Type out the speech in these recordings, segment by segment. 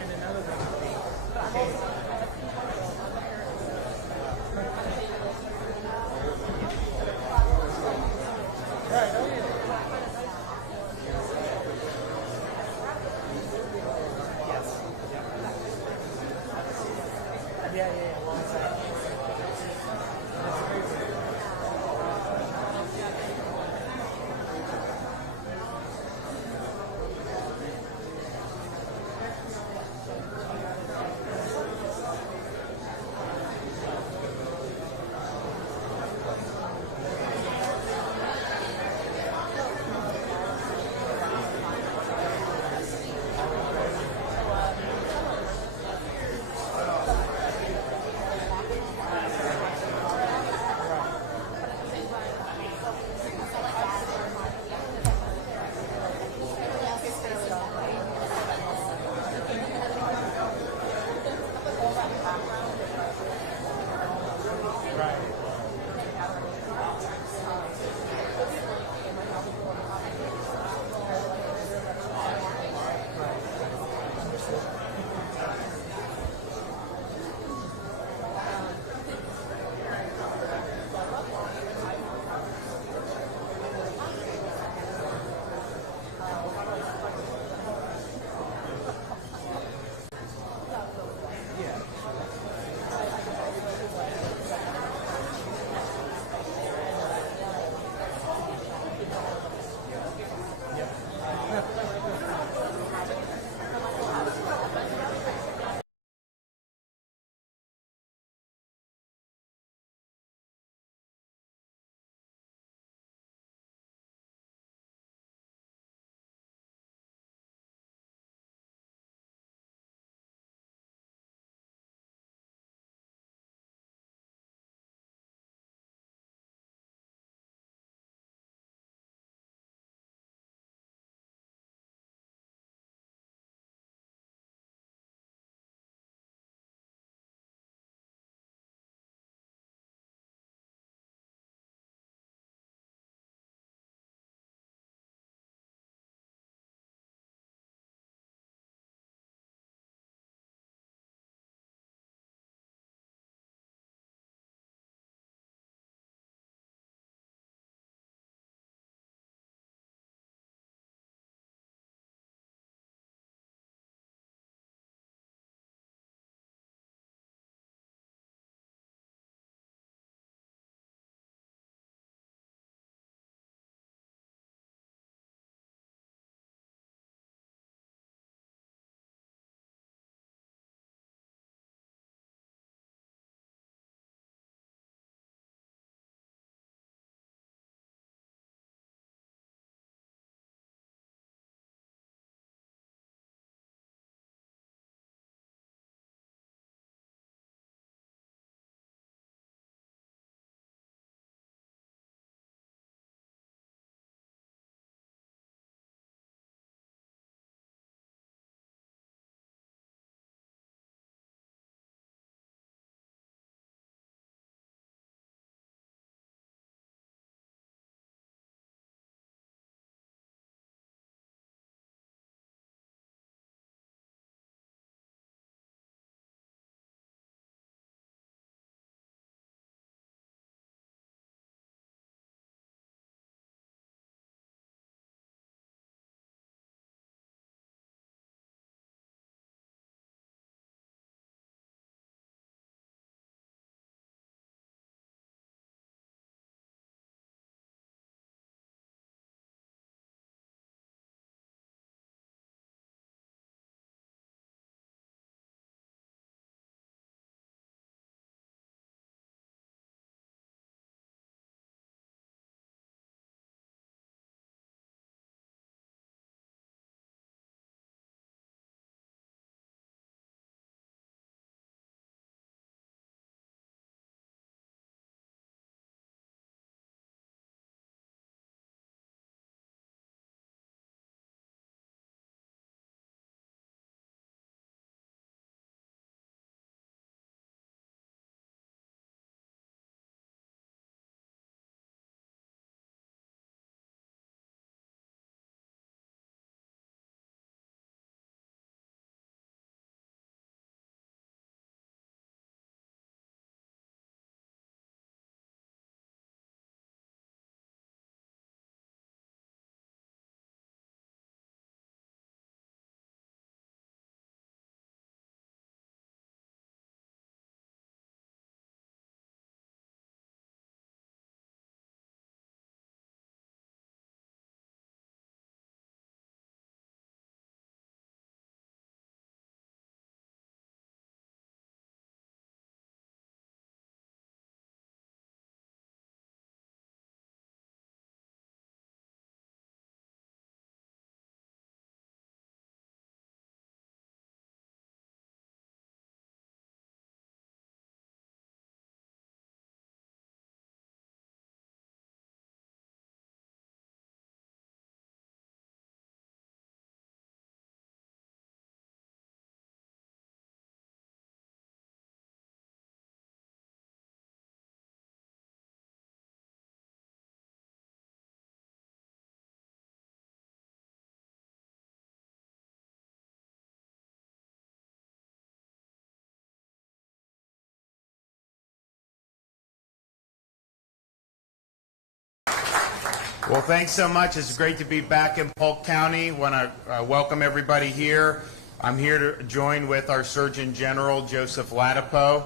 And another thing would be, okay, right, oh yeah. Yes. Yeah, alongside. That's crazy. Well, thanks so much. It's great to be back in Polk County. Want to welcome everybody here. I'm here to join with our Surgeon General, Joseph Latipo.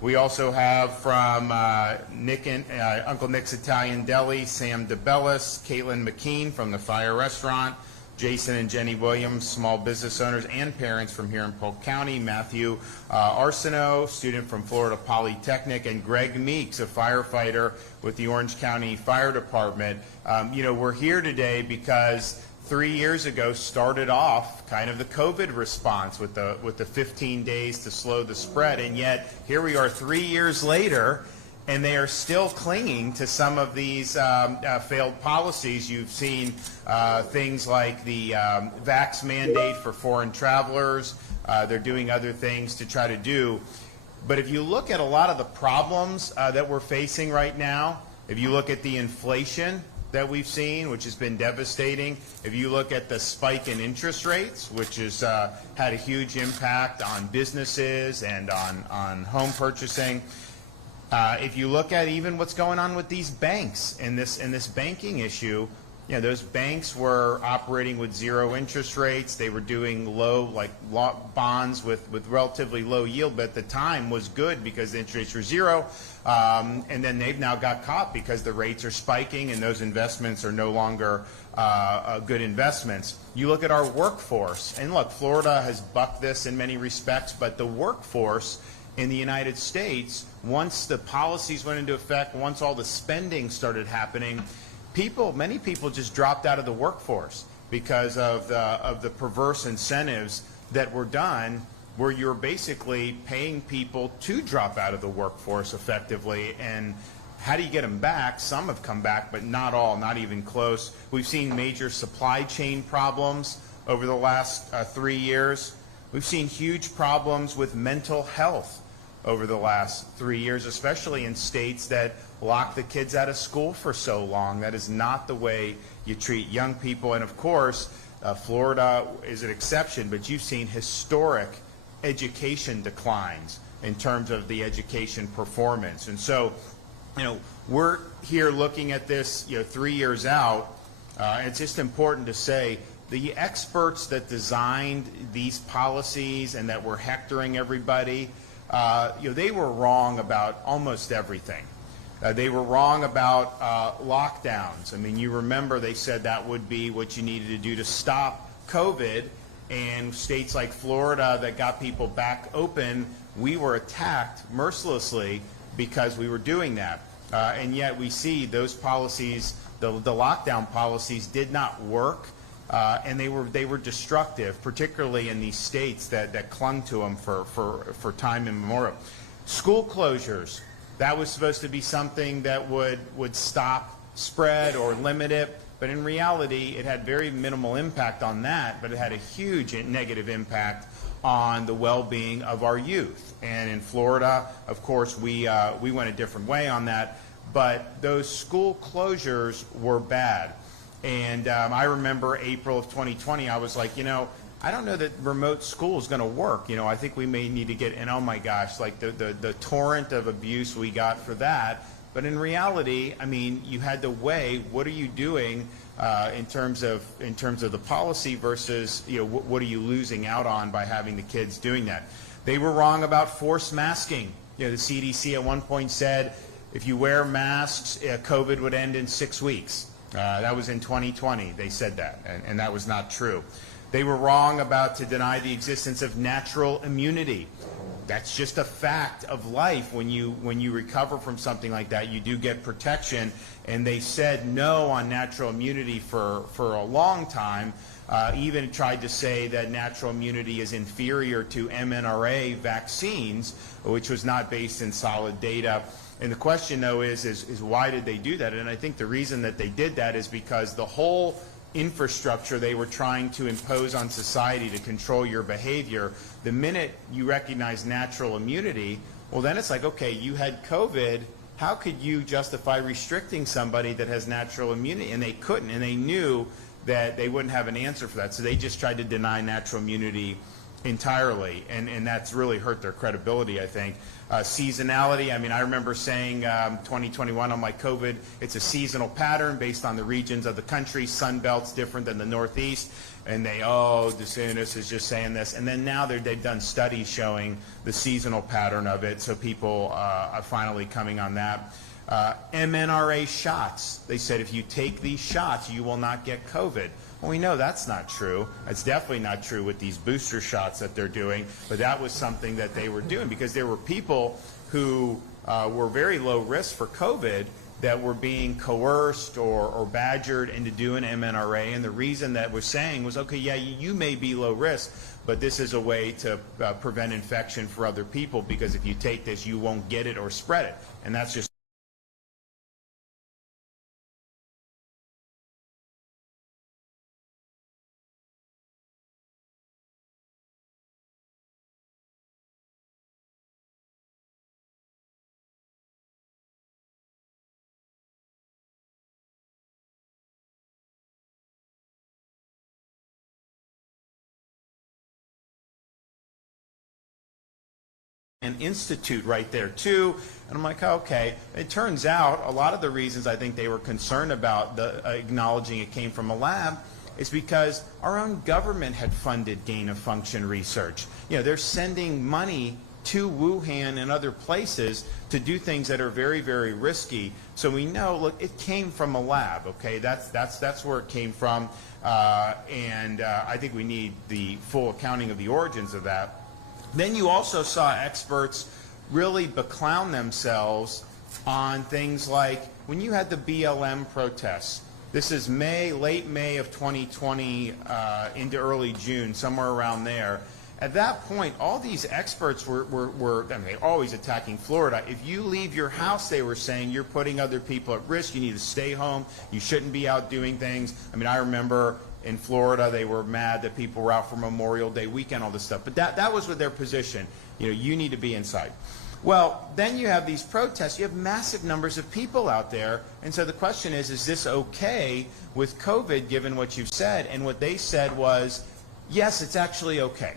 We also have from Uncle Nick's Italian Deli, Sam DeBellis, Caitlin McKean from the Fire Restaurant, Jason and Jenny Williams, small business owners and parents from here in Polk County, Matthew Arsenault, student from Florida Polytechnic, and Greg Meeks, a firefighter with the Orange County Fire Department. We're here today because 3 years ago started off kind of the COVID response with the 15 days to slow the spread, and yet here we are 3 years later, and they are still clinging to some of these failed policies. You've seen things like the vax mandate for foreign travelers. They're doing other things to try to do. But if you look at a lot of the problems that we're facing right now, if you look at the inflation that we've seen, which has been devastating, if you look at the spike in interest rates, which has had a huge impact on businesses and on home purchasing, if you look at even what's going on with these banks in this banking issue, those banks were operating with zero interest rates. They were doing bonds with relatively low yield, but at the time was good because the interest rates were zero. And then they've now got caught because the rates are spiking and those investments are no longer good investments. You look at our workforce, and look, Florida has bucked this in many respects, but the workforce in the United States, once the policies went into effect, once all the spending started happening, many people just dropped out of the workforce because of the perverse incentives that were done, where you're basically paying people to drop out of the workforce effectively. And how do you get them back? Some have come back, but not all, not even close. We've seen major supply chain problems over the last 3 years. We've seen huge problems with mental health over the last 3 years, especially in states that lock the kids out of school for so long. That is not the way you treat young people. And of course, Florida is an exception, but you've seen historic education declines in terms of the education performance. And so, we're here looking at this, 3 years out. It's just important to say the experts that designed these policies and that were hectoring everybody, they were wrong about almost everything. They were wrong about lockdowns. I mean, you remember they said that would be what you needed to do to stop COVID, and states like Florida that got people back open, we were attacked mercilessly because we were doing that. And yet we see those policies, the lockdown policies, did not work. And they were destructive, particularly in these states that clung to them for time immemorial. School closures, that was supposed to be something that would stop spread or limit it, but in reality it had very minimal impact on that, but it had a huge negative impact on the well-being of our youth. And in Florida, of course, we went a different way on that, but those school closures were bad. And I remember April of 2020, I was like, I don't know that remote school is going to work. I think we may need to get, and oh my gosh, like the torrent of abuse we got for that. But in reality, I mean, you had to weigh what are you doing in terms of the policy versus what are you losing out on by having the kids doing that. They were wrong about forced masking. The CDC at one point said if you wear masks, COVID would end in 6 weeks. That was in 2020. They said that, and that was not true. They were wrong to deny the existence of natural immunity. That's just a fact of life. When you recover from something like that, you do get protection. And they said no on natural immunity for a long time. Even tried to say that natural immunity is inferior to mRNA vaccines, which was not based in solid data. And the question, though, is why did they do that? And I think the reason that they did that is because the whole infrastructure they were trying to impose on society to control your behavior, the minute you recognize natural immunity, well, then it's like, okay, you had COVID. How could you justify restricting somebody that has natural immunity? And they couldn't, and they knew that they wouldn't have an answer for that. So they just tried to deny natural immunity entirely, and that's really hurt their credibility, I think. Seasonality, I mean, I remember saying 2021, I'm like, COVID, it's a seasonal pattern based on the regions of the country. Sun Belt's different than the Northeast. And DeSantis is just saying this. And then now they've done studies showing the seasonal pattern of it, so people are finally coming on that. mNRA shots. They said if you take these shots, you will not get COVID. Well, we know that's not true. It's definitely not true with these booster shots that they're doing, but that was something that they were doing because there were people who were very low risk for COVID that were being coerced or badgered into doing mNRA, and the reason that we're saying was, okay, yeah, you may be low risk, but this is a way to prevent infection for other people, because if you take this, you won't get it or spread it, and that's just an institute right there too. And I'm like, okay. It turns out a lot of the reasons I think they were concerned about acknowledging it came from a lab is because our own government had funded gain-of-function research. You know, they're sending money to Wuhan and other places to do things that are very, very risky. So we know, look, it came from a lab, okay? That's where it came from. I think we need the full accounting of the origins of that. Then you also saw experts really beclown themselves on things like when you had the BLM protests. This is late May of 2020 into early June, somewhere around there. At that point, all these experts were I mean, they're always attacking Florida. If you leave your house, they were saying, you're putting other people at risk. You need to stay home. You shouldn't be out doing things. I mean, I remember in Florida, they were mad that people were out for Memorial Day weekend, all this stuff. But that was with their position. You know, you need to be inside. Well, then you have these protests. You have massive numbers of people out there. And so the question is this okay with COVID, given what you've said? And what they said was, yes, it's actually okay.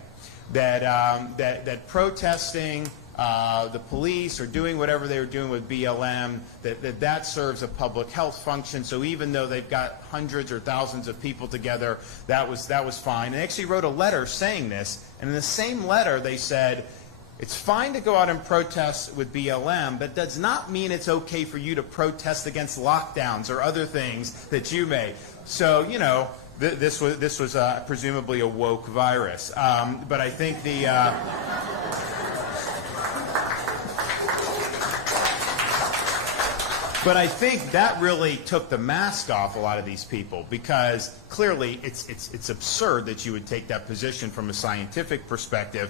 That protesting, the police are doing whatever they were doing with BLM, that serves a public health function. So even though they've got hundreds or thousands of people together, that was fine. And they actually wrote a letter saying this. And in the same letter, they said, it's fine to go out and protest with BLM, but does not mean it's okay for you to protest against lockdowns or other things that you may. So, you know, this was presumably a woke virus. But I think But I think that really took the mask off a lot of these people, because clearly it's absurd that you would take that position from a scientific perspective.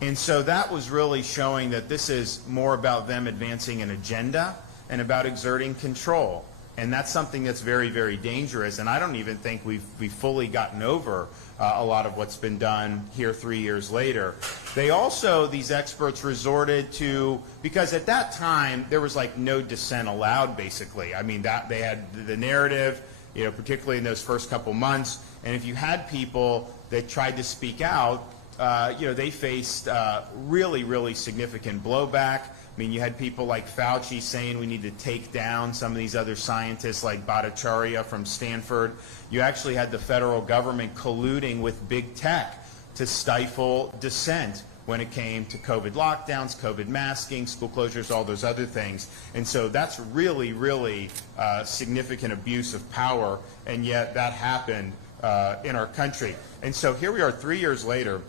And so that was really showing that this is more about them advancing an agenda and about exerting control. And that's something that's very, very dangerous. And I don't even think we've fully gotten over a lot of what's been done here 3 years later. They also, these experts resorted to, because at that time there was like no dissent allowed, basically. I mean, that they had the narrative, you know, particularly in those first couple months. And if you had people that tried to speak out, you know, they faced really, really significant blowback. I mean, you had people like Fauci saying we need to take down some of these other scientists like Bhattacharya from Stanford. You actually had the federal government colluding with big tech to stifle dissent when it came to COVID lockdowns, COVID masking, school closures, all those other things. And so that's really, really significant abuse of power, and yet that happened in our country. And so here we are 3 years later.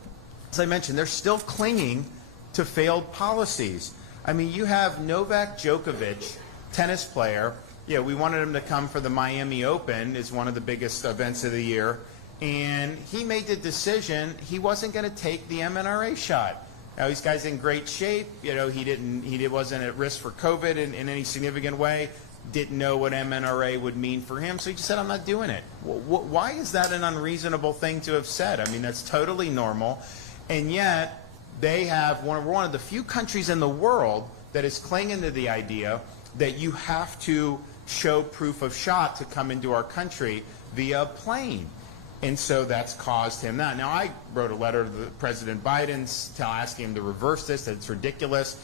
As I mentioned, they're still clinging to failed policies. I mean, you have Novak Djokovic, tennis player. Yeah, we wanted him to come for the Miami Open. It's one of the biggest events of the year. And he made the decision he wasn't going to take the mNRA shot. Now, this guy's in great shape. You know, he wasn't at risk for COVID in any significant way. Didn't know what mNRA would mean for him, so he just said, I'm not doing it. Why is that an unreasonable thing to have said? I mean, that's totally normal. And yet, they have we're one of the few countries in the world that is clinging to the idea that you have to show proof of shot to come into our country via plane. And so that's caused him that. Now, I wrote a letter to President Biden asking him to reverse this, that it's ridiculous.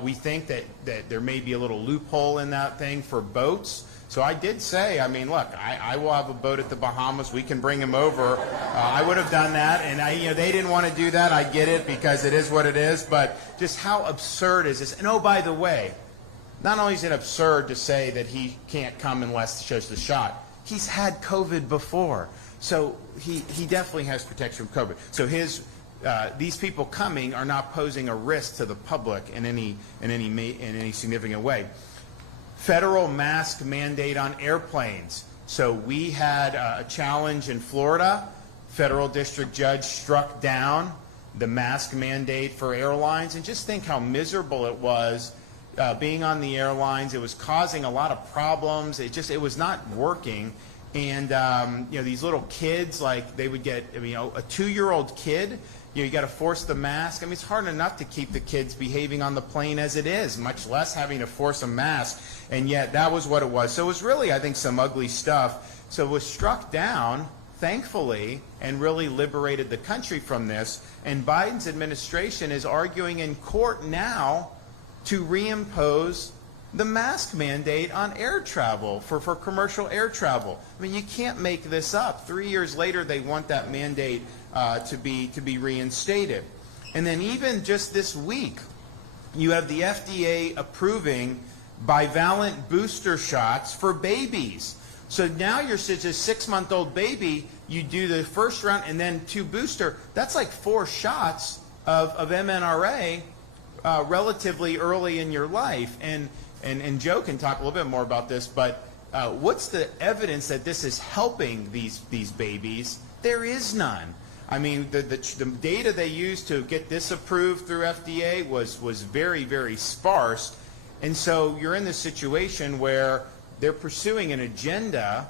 We think that there may be a little loophole in that thing for boats. So I did say, I mean, look, I will have a boat at the Bahamas. We can bring him over. I would have done that, and they didn't want to do that. I get it, because it is what it is. But just how absurd is this? And oh, by the way, not only is it absurd to say that he can't come unless he shows the shot, he's had COVID before. So he definitely has protection from COVID. So these people coming are not posing a risk to the public in any significant way. Federal mask mandate on airplanes. So we had a challenge in Florida. Federal district judge struck down the mask mandate for airlines. And just think how miserable it was being on the airlines. It was causing a lot of problems. It was not working. And these little kids, like they would get, a 2-year-old kid, you got to force the mask. I mean, it's hard enough to keep the kids behaving on the plane as it is, much less having to force a mask. And yet that was what it was. So it was really, I think, some ugly stuff. So it was struck down, thankfully, and really liberated the country from this. And Biden's administration is arguing in court now to reimpose the mask mandate on air travel, for commercial air travel. I mean, you can't make this up. 3 years later, they want that mandate to be reinstated. And then even just this week, you have the FDA approving bivalent booster shots for babies. So now you're such a 6-month-old baby, you do the first round and then 2 booster. That's like 4 shots of MNRA relatively early in your life. And Joe can talk a little bit more about this, but what's the evidence that this is helping these babies? There is none. I mean, the data they used to get this approved through FDA was very, very sparse. And so you're in this situation where they're pursuing an agenda.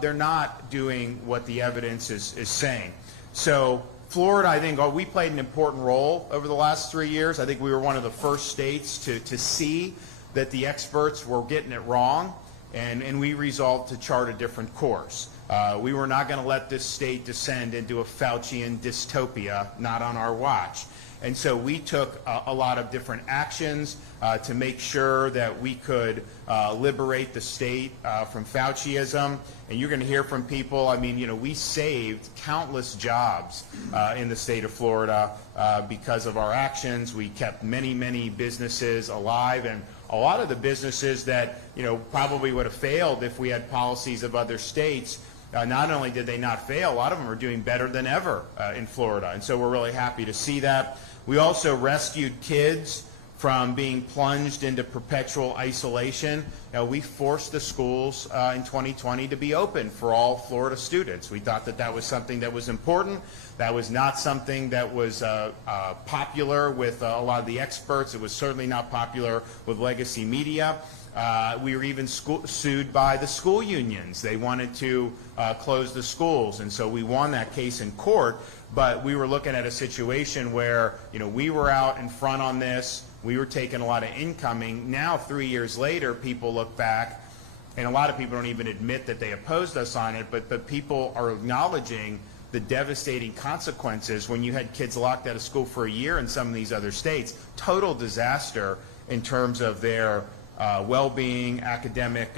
They're not doing what the evidence is saying. So Florida, I think, we played an important role over the last 3 years. I think we were one of the first states to see that the experts were getting it wrong, and we resolved to chart a different course. We were not going to let this state descend into a Faucian dystopia, not on our watch. And so we took a lot of different actions to make sure that we could liberate the state from Fauciism. And you're going to hear from people, I mean, we saved countless jobs in the state of Florida because of our actions. We kept many, many businesses alive, and a lot of the businesses that, probably would have failed if we had policies of other states, not only did they not fail, a lot of them are doing better than ever in Florida. And so we're really happy to see that. We also rescued kids from being plunged into perpetual isolation. We forced the schools in 2020 to be open for all Florida students. We thought that was something that was important. That was not something that was popular with a lot of the experts. It was certainly not popular with legacy media. We were even sued by the school unions. They wanted to close the schools, and so we won that case in court. But we were looking at a situation where, we were out in front on this. We were taking a lot of incoming. Now, 3 years later, people look back, and a lot of people don't even admit that they opposed us on it, but people are acknowledging the devastating consequences when you had kids locked out of school for a year in some of these other states. Total disaster in terms of their well-being, academic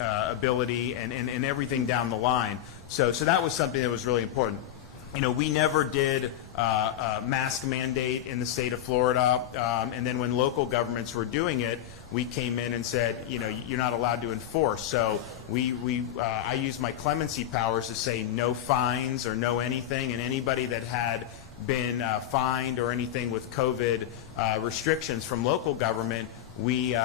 ability, and everything down the line. So that was something that was really important. We never did a mask mandate in the state of Florida, and then when local governments were doing it, we came in and said, you're not allowed to enforce. So I used my clemency powers to say no fines or no anything, and anybody that had been fined or anything with COVID restrictions from local government, we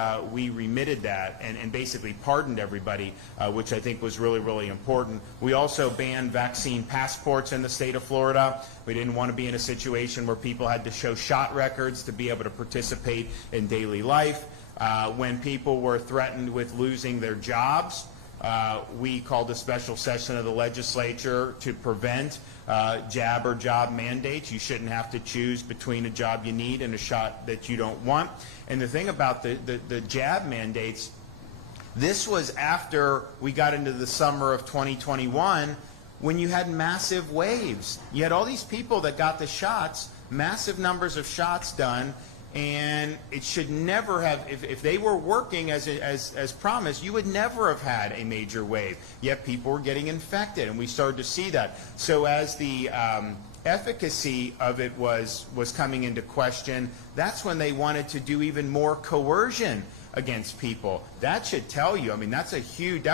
remitted that and basically pardoned everybody, which I think was really, really important. We also banned vaccine passports in the state of Florida. We didn't want to be in a situation where people had to show shot records to be able to participate in daily life. When people were threatened with losing their jobs, we called a special session of the legislature to prevent jab or job mandates. You shouldn't have to choose between a job you need and a shot that you don't want. And the thing about the jab mandates, this was after we got into the summer of 2021 when you had massive waves. You had all these people that got the shots, massive numbers of shots done, and it should never have, if they were working as promised, you would never have had a major wave. Yet people were getting infected, and we started to see that. So as the efficacy of it was coming into question, that's when they wanted to do even more coercion against people. That should tell you, I mean, that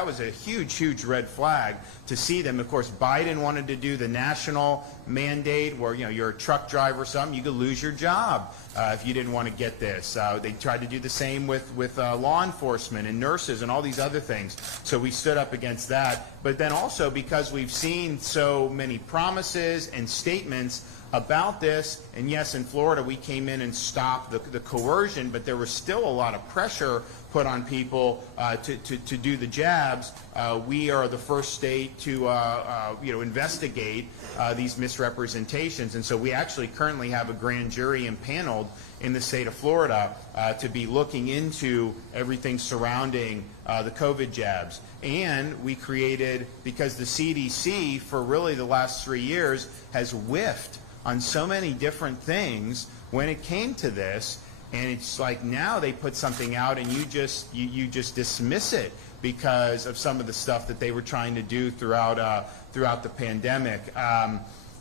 was a huge red flag to see them. Of course, Biden wanted to do the national mandate where, you know, you're a truck driver or something, you could lose your job if you didn't want to get this. They tried to do the same with law enforcement and nurses and all these other things. So we stood up against that. But then also because we've seen so many promises and statements about this, and yes, in Florida we came in and stopped the coercion, but there was still a lot of pressure put on people to do the jabs. We are the first state to investigate these misrepresentations, and so we actually currently have a grand jury impaneled in the state of Florida to be looking into everything surrounding the COVID jabs. And we created, because the CDC for really the last 3 years has whiffed on so many different things when it came to this, and it's like now they put something out and you just dismiss it because of some of the stuff that they were trying to do throughout the pandemic.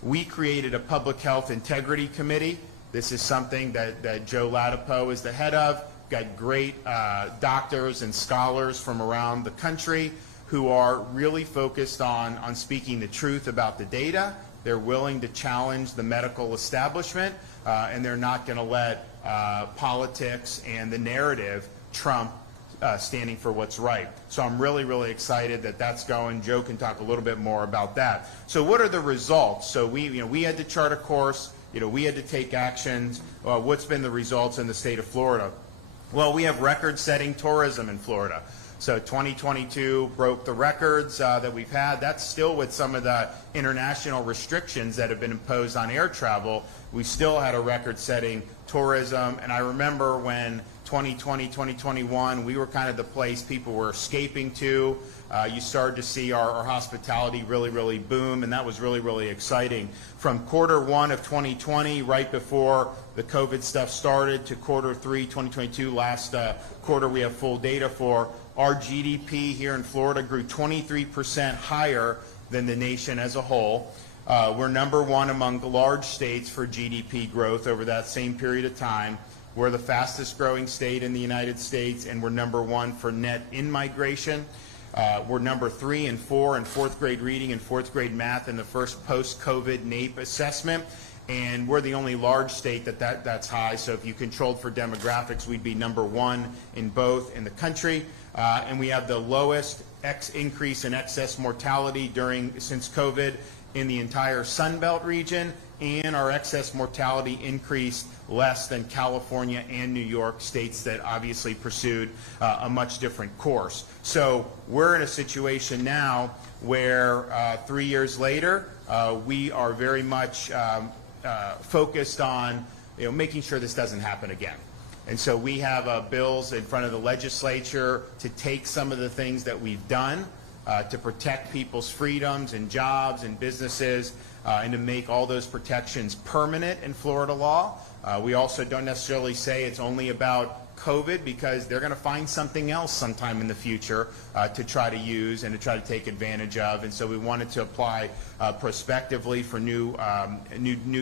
We created a public health integrity committee. This is something that Joe Ladapo is the head of. Got great doctors and scholars from around the country who are really focused on speaking the truth about the data. They're willing to challenge the medical establishment, and they're not going to let politics and the narrative trump standing for what's right. So I'm really excited that that's going. Joe can talk a little bit more about that. So what are the results? So we had to chart a course. We had to take actions. What's been the results in the state of Florida? Well, we have record-setting tourism in Florida. So 2022 broke the records that we've had. That's still with some of the international restrictions that have been imposed on air travel. We still had a record-setting tourism. And I remember when 2020, 2021, we were kind of the place people were escaping to. You started to see our hospitality really boom, and that was really exciting. From Q1 of 2020, right before the COVID stuff started, to Q3 2022, last quarter we have full data for, our GDP here in Florida grew 23% higher than the nation as a whole. We're #1 among the large states for GDP growth over that same period of time. We're the fastest growing state in the United States, and we're #1 for net in-migration. We're #3 and 4 in 4th grade reading and 4th grade math in the first post-COVID NAEP assessment. And we're the only large state that's high. So if you controlled for demographics, we'd be #1 in both in the country. And we have the lowest increase in excess mortality since COVID in the entire Sun Belt region. And our excess mortality increased less than California and New York, states that obviously pursued a much different course. So we're in a situation now where 3 years later, we are very much focused on making sure this doesn't happen again. And so we have bills in front of the legislature to take some of the things that we've done to protect people's freedoms and jobs and businesses and to make all those protections permanent in Florida law. We also don't necessarily say it's only about COVID, because they're going to find something else sometime in the future to try to use and to try to take advantage of. And so we wanted to apply prospectively for new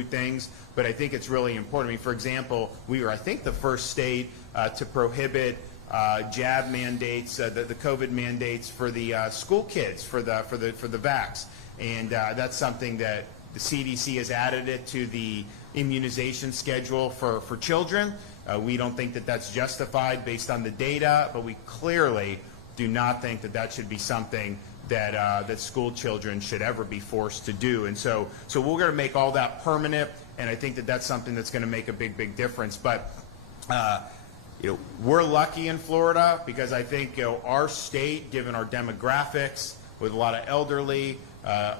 things. But I think it's really important. I mean, for example, we were, I think, the first state to prohibit jab mandates, the COVID mandates for the school kids, for the vax. And that's something that the CDC has added it to the immunization schedule for children. We don't think that that's justified based on the data, but we clearly do not think that that should be something that school children should ever be forced to do. And so we're going to make all that permanent, and I think that that's something that's going to make a big difference. But we're lucky in Florida because I think our state, given our demographics, with a lot of elderly,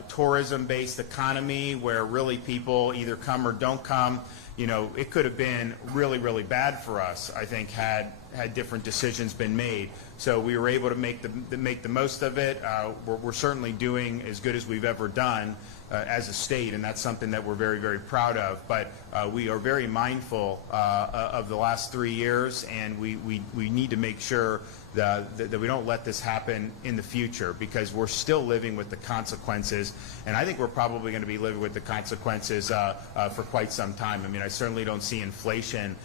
tourism-based economy where really people either come or don't come, it could have been really bad for us, I think, had had different decisions been made. So we were able to make the most of it. We're certainly doing as good as we've ever done as a state, and that's something that we're very, very proud of. But we are very mindful of the last 3 years, and we need to make sure that we don't let this happen in the future, because we're still living with the consequences, and I think we're probably going to be living with the consequences for quite some time. I mean, I certainly don't see inflation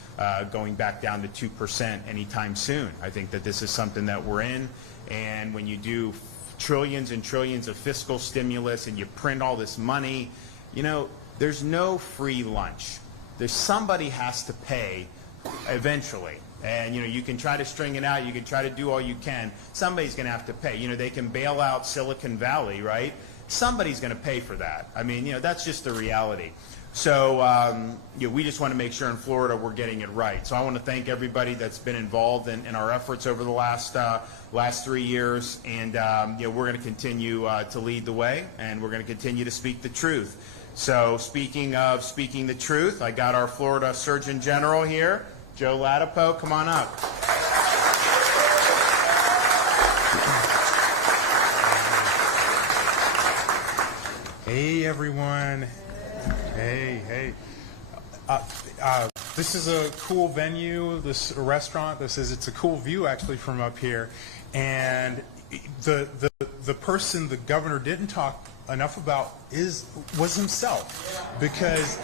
going back down to 2% anytime soon. I think that this is something that we're in, and when you do trillions and trillions of fiscal stimulus and you print all this money, you know, there's no free lunch. Somebody has to pay eventually. And, you know, you can try to string it out, you can try to do all you can. Somebody's going to have to pay. You know, they can bail out Silicon Valley, right? Somebody's going to pay for that. I mean, you know, that's just the reality. So, you know, we just want to make sure in Florida we're getting it right. So I want to thank everybody that's been involved in our efforts over the last 3 years. And, you know, we're going to continue to lead the way, and we're going to continue to speak the truth. So speaking of speaking the truth, I got our Florida Surgeon General here. Joe Latipo, come on up. Hey, everyone. Hey. This is a cool venue, this restaurant. It's a cool view, actually, from up here. And the person the governor didn't talk enough about was himself, because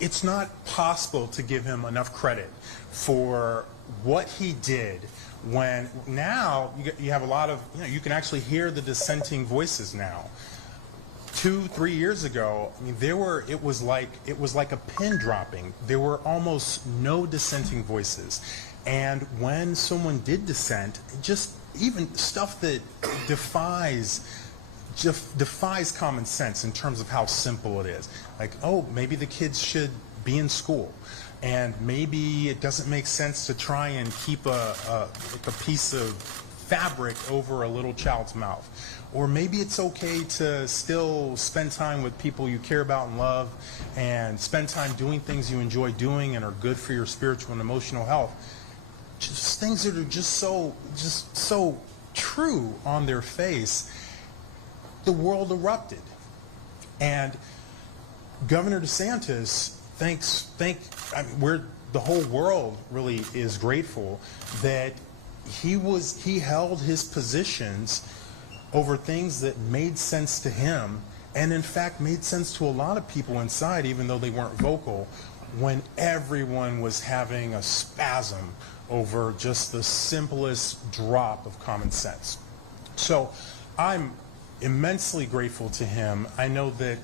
it's not possible to give him enough credit for what he did. When now you have a lot of, you know, you can actually hear the dissenting voices now. 2-3 years ago, I mean, it was like a pin dropping. There were almost no dissenting voices. And when someone did dissent, just even stuff that defies common sense in terms of how simple it is. Like, oh, maybe the kids should be in school, and maybe it doesn't make sense to try and keep a piece of fabric over a little child's mouth. Or maybe it's okay to still spend time with people you care about and love, and spend time doing things you enjoy doing and are good for your spiritual and emotional health. Just things that are just so true on their face. The world erupted, and Governor DeSantis the whole world really is grateful that he held his positions over things that made sense to him, and in fact made sense to a lot of people inside, even though they weren't vocal, when everyone was having a spasm over just the simplest drop of common sense. So I'm immensely grateful to him. I know that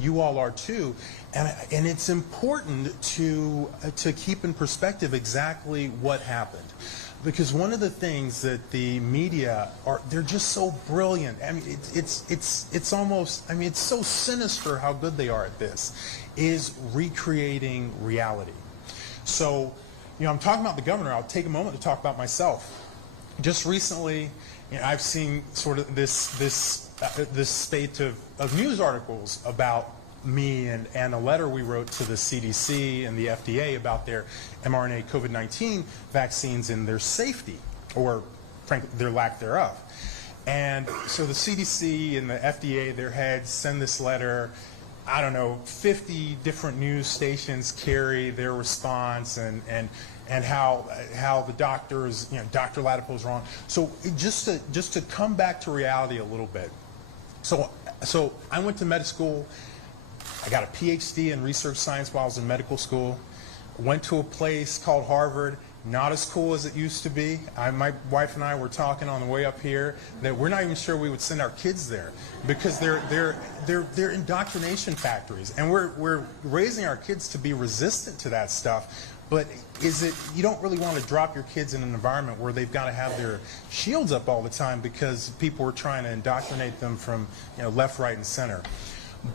you all are too, and it's important to keep in perspective exactly what happened, because one of the things that the media they're just so brilliant. I mean, it's almost, I mean, it's so sinister how good they are at this, is recreating reality. So, you know, I'm talking about the governor. I'll take a moment to talk about myself. Just recently, you know, I've seen sort of this spate of news articles about me and a letter we wrote to the CDC and the FDA about their mRNA COVID-19 vaccines and their safety, or frankly, their lack thereof. And so the CDC and the FDA, their heads, send this letter. I don't know, 50 different news stations carry their response, and how the doctors, you know, Dr. Latipo's wrong. So just to come back to reality a little bit. So I went to med school. I got a PhD in research science while I was in medical school. Went to a place called Harvard. Not as cool as it used to be. My wife and I were talking on the way up here that we're not even sure we would send our kids there, because they're indoctrination factories, and we're raising our kids to be resistant to that stuff. But you don't really want to drop your kids in an environment where they've got to have their shields up all the time because people are trying to indoctrinate them from, you know, left, right, and center.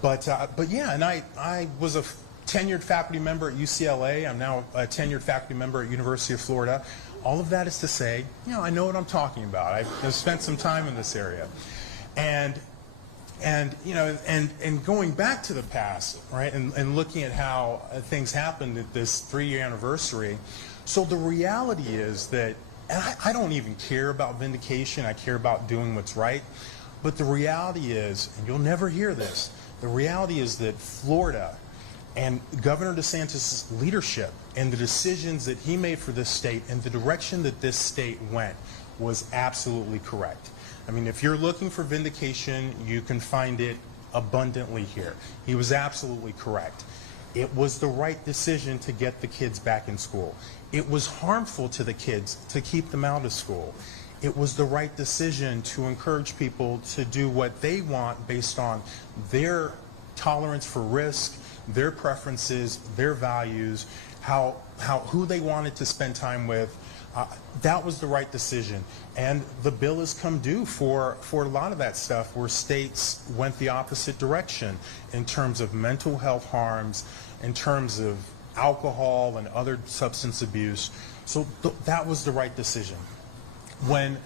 But yeah, and I was a tenured faculty member at UCLA. I'm now a tenured faculty member at University of Florida. All of that is to say, you know, I know what I'm talking about. I've spent some time in this area. And And and going back to the past, right, and looking at how things happened at this 3-year anniversary. So the reality is that, and I don't even care about vindication. I care about doing what's right. But the reality is, and you'll never hear this, the reality is that Florida and Governor DeSantis' leadership and the decisions that he made for this state and the direction that this state went was absolutely correct. I mean, if you're looking for vindication, you can find it abundantly here. He was absolutely correct. It was the right decision to get the kids back in school. It was harmful to the kids to keep them out of school. It was the right decision to encourage people to do what they want based on their tolerance for risk, their preferences, their values, who they wanted to spend time with. That was the right decision. And the bill has come due for a lot of that stuff where states went the opposite direction in terms of mental health harms, in terms of alcohol and other substance abuse. So that was the right decision. When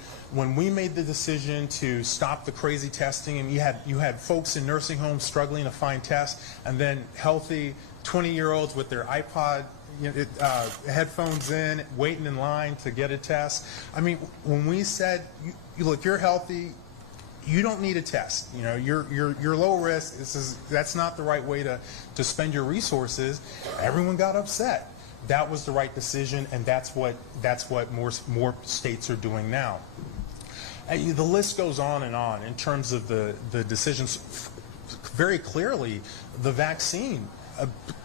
we made the decision to stop the crazy testing, and you had folks in nursing homes struggling to find tests, and then healthy 20-year-olds with their iPod headphones in, waiting in line to get a test. I mean, when we said, look, you're healthy, you don't need a test. You know, you're low risk. That's not the right way to spend your resources. Everyone got upset. That was the right decision, and that's what more states are doing now. And the list goes on in terms of the decisions. Very clearly, the vaccine,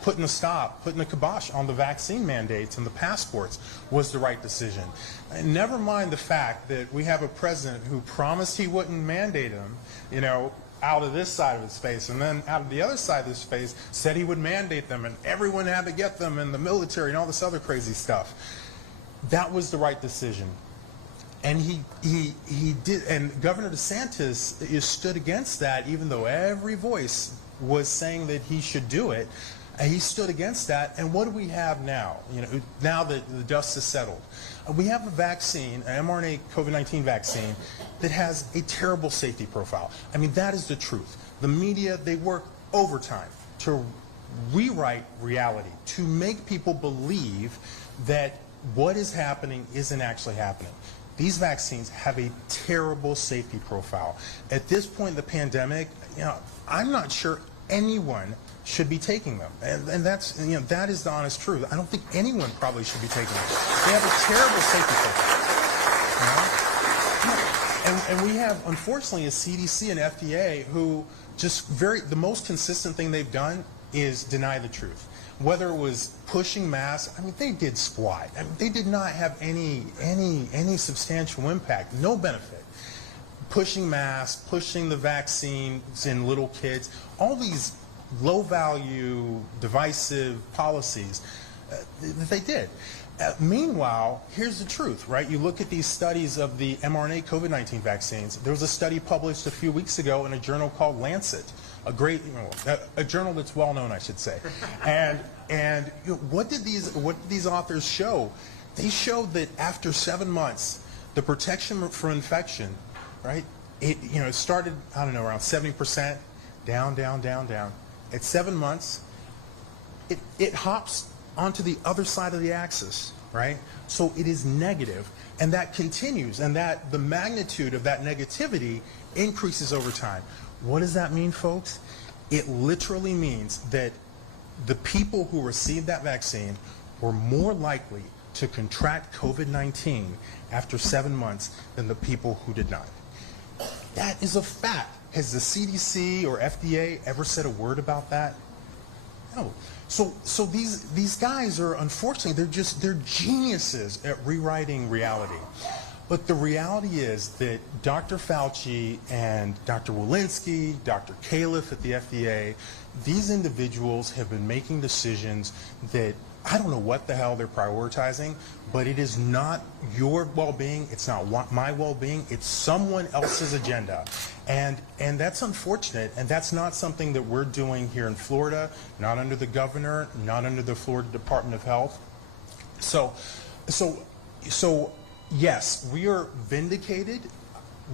putting a kibosh on the vaccine mandates and the passports was the right decision. And never mind the fact that we have a president who promised he wouldn't mandate them, out of this side of his face, and then out of the other side of his face said he would mandate them, and everyone had to get them, and the military and all this other crazy stuff. That was the right decision. And he did, and Governor DeSantis stood against that, even though every voice was saying that he should do it. And he stood against that. And what do we have now? Now that the dust has settled, we have a vaccine, an mRNA COVID-19 vaccine, that has a terrible safety profile. I mean, that is the truth. The media, they work overtime to rewrite reality, to make people believe that what is happening isn't actually happening. These vaccines have a terrible safety profile. At this point in the pandemic, I'm not sure anyone should be taking them, and that's that is the honest truth. I don't think anyone probably should be taking them. They have a terrible safety profile, and we have, unfortunately, a CDC and FDA who the most consistent thing they've done is deny the truth. Whether it was pushing masks, I mean, they did squat. I mean, they did not have any substantial impact, no benefit. Pushing masks, pushing the vaccines in little kids, all these low-value, divisive policies that they did. Meanwhile, here's the truth, right? You look at these studies of the mRNA COVID-19 vaccines. There was a study published a few weeks ago in a journal called Lancet, a journal that's well known, I should say. And what did these authors show? They showed that after 7 months, the protection for infection, right? It started, I don't know, around 70%, down. At 7 months, it hops onto the other side of the axis, right? So it is negative, and that continues, and that the magnitude of that negativity increases over time. What does that mean, folks? It literally means that the people who received that vaccine were more likely to contract COVID-19 after 7 months than the people who did not. That is a fact. Has the CDC or FDA ever said a word about that? No. So these guys are, unfortunately, they're geniuses at rewriting reality. But the reality is that Dr. Fauci and Dr. Walensky, Dr. Califf at the FDA, these individuals have been making decisions that I don't know what the hell they're prioritizing, but it is not your well-being, it's not my well-being, it's someone else's agenda. And that's unfortunate, and that's not something that we're doing here in Florida, not under the governor, not under the Florida Department of Health. So yes, we are vindicated.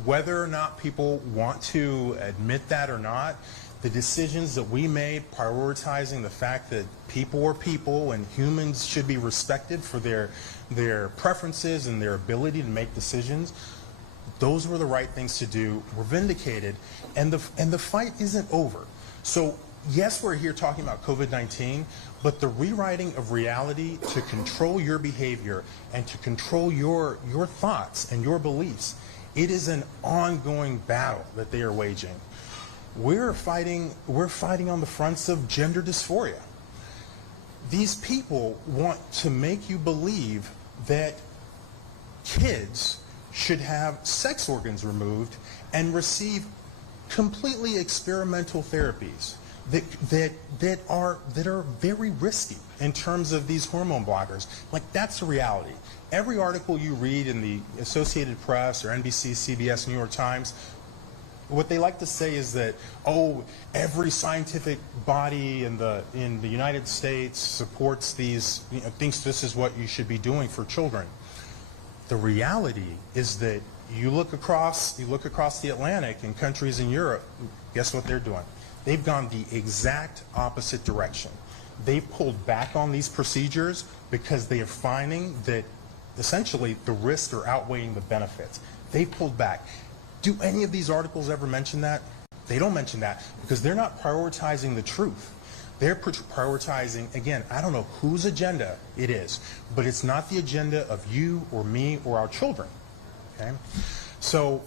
whether or not people want to admit that or not, the decisions that we made prioritizing the fact that people are people and humans should be respected for their preferences and their ability to make decisions, those were the right things to do. We're vindicated, and the fight isn't over. So yes, we're here talking about COVID-19, but the rewriting of reality to control your behavior and to control your thoughts and your beliefs, it is an ongoing battle that they are waging. We're fighting on the fronts of gender dysphoria. These people want to make you believe that kids should have sex organs removed and receive completely experimental therapies that are very risky in terms of these hormone blockers. Like, that's the reality. Every article you read in the Associated Press or NBC, CBS, New York Times, what they like to say is that, oh, every scientific body in the United States supports these, thinks this is what you should be doing for children. The reality is that you look across the Atlantic in countries in Europe, guess what they're doing? They've gone the exact opposite direction. They've pulled back on these procedures because they are finding that essentially the risks are outweighing the benefits. They pulled back. Do any of these articles ever mention that? They don't mention that because they're not prioritizing the truth. They're prioritizing, again, I don't know whose agenda it is, but it's not the agenda of you or me or our children. Okay? So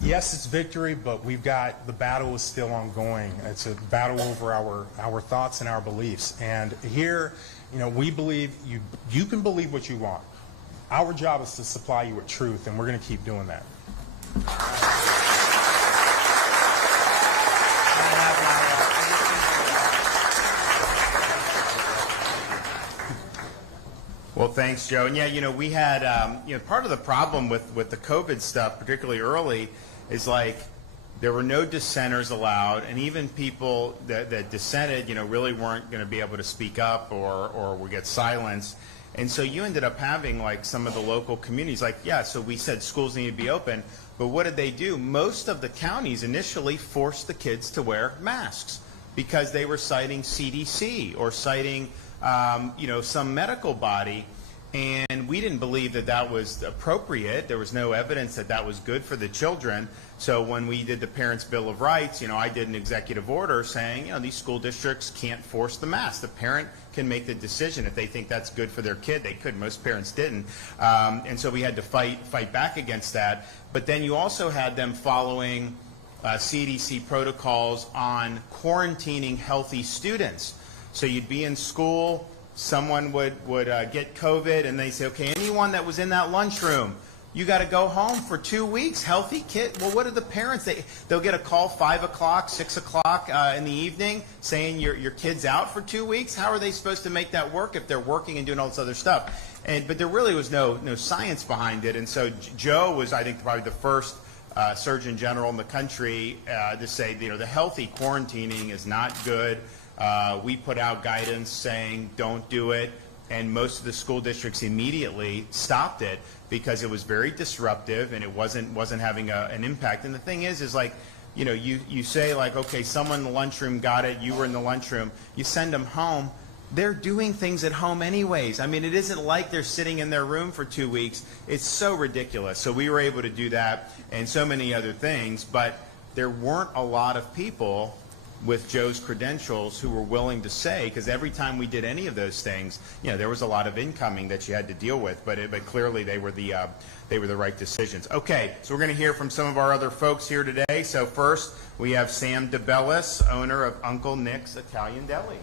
yes, it's victory, but the battle is still ongoing. It's a battle over our thoughts and our beliefs. And here, we believe you can believe what you want. Our job is to supply you with truth, and we're going to keep doing that. Well, thanks, Joe. And yeah, we had, part of the problem with the COVID stuff, particularly early, is like there were no dissenters allowed, and even people that dissented, really weren't going to be able to speak up or would get silenced. And so you ended up having like some of the local communities, like, yeah, so we said schools need to be open, but what did they do? Most of the counties initially forced the kids to wear masks because they were citing CDC or citing, some medical body. And we didn't believe that that was appropriate. There was no evidence that that was good for the children. So when we did the Parents' Bill of Rights, I did an executive order saying, these school districts can't force the mask. The parent can make the decision. If they think that's good for their kid, they could. Most parents didn't. And so we had to fight back against that. But then you also had them following CDC protocols on quarantining healthy students. So you'd be in school, someone would get COVID, and they say, okay, anyone that was in that lunchroom, you got to go home for 2 weeks. Healthy kid. Well, what are the parents? They'll get a call 5 o'clock, 6 o'clock in the evening saying your kid's out for 2 weeks. How are they supposed to make that work if they're working and doing all this other stuff? But there really was no science behind it. And so Joe was, I think, probably the first Surgeon General in the country to say, the healthy quarantining is not good. We put out guidance saying don't do it, and most of the school districts immediately stopped it because it was very disruptive and it wasn't having an impact. And the thing is like, you say like, okay, someone in the lunchroom got it, you were in the lunchroom, you send them home. They're doing things at home anyways. I mean, it isn't like they're sitting in their room for 2 weeks. It's so ridiculous. So we were able to do that and so many other things, but there weren't a lot of people with Joe's credentials who were willing to say, because every time we did any of those things, there was a lot of incoming that you had to deal with, but clearly they were the right decisions. Okay, so we're going to hear from some of our other folks here today. So first, we have Sam DeBellis, owner of Uncle Nick's Italian Deli.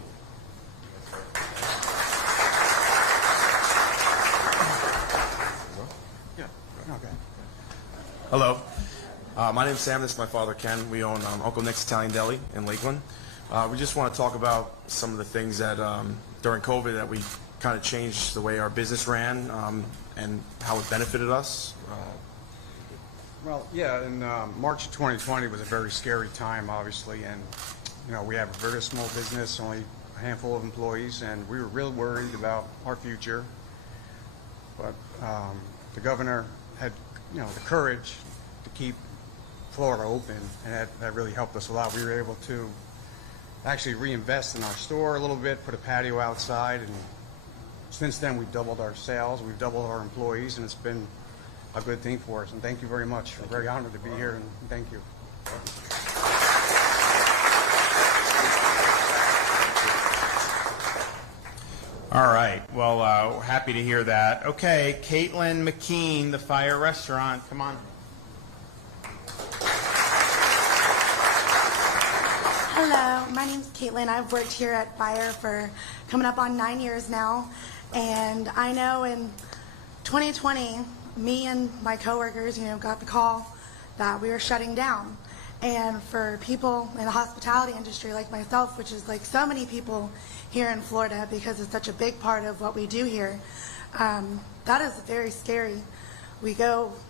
Hello. My name's Sam. This is my father, Ken. We own Uncle Nick's Italian Deli in Lakeland. We just want to talk about some of the things that during COVID that we kind of changed the way our business ran and how it benefited us. Well, yeah, in March of 2020 was a very scary time, obviously, and we have a very small business, only a handful of employees, and we were real worried about our future. But the governor had the courage to keep Florida open, and that really helped us a lot. We were able to actually reinvest in our store a little bit, put a patio outside, and since then we've doubled our sales, we've doubled our employees, and it's been a good thing for us. And thank you very much. I'm very honored to be here, and thank you. All right. Well, happy to hear that. Okay, Caitlin McKean, the Fire Restaurant. Come on. Hello, my name's Caitlin. I've worked here at Fire for coming up on 9 years now. And I know in 2020, me and my coworkers, got the call that we were shutting down. And for people in the hospitality industry like myself, which is like so many people here in Florida because it's such a big part of what we do here, that is very scary.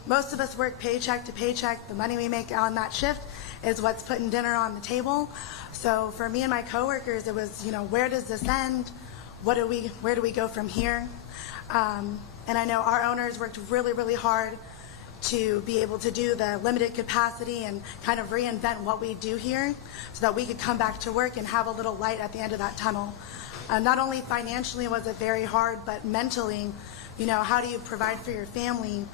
Most of us work paycheck to paycheck. The money we make on that shift is what's putting dinner on the table. So for me and my coworkers, it was, where does this end? Where do we go from here? And I know our owners worked really, really hard to be able to do the limited capacity and kind of reinvent what we do here so that we could come back to work and have a little light at the end of that tunnel. Not only financially was it very hard, but mentally, how do you provide for your family?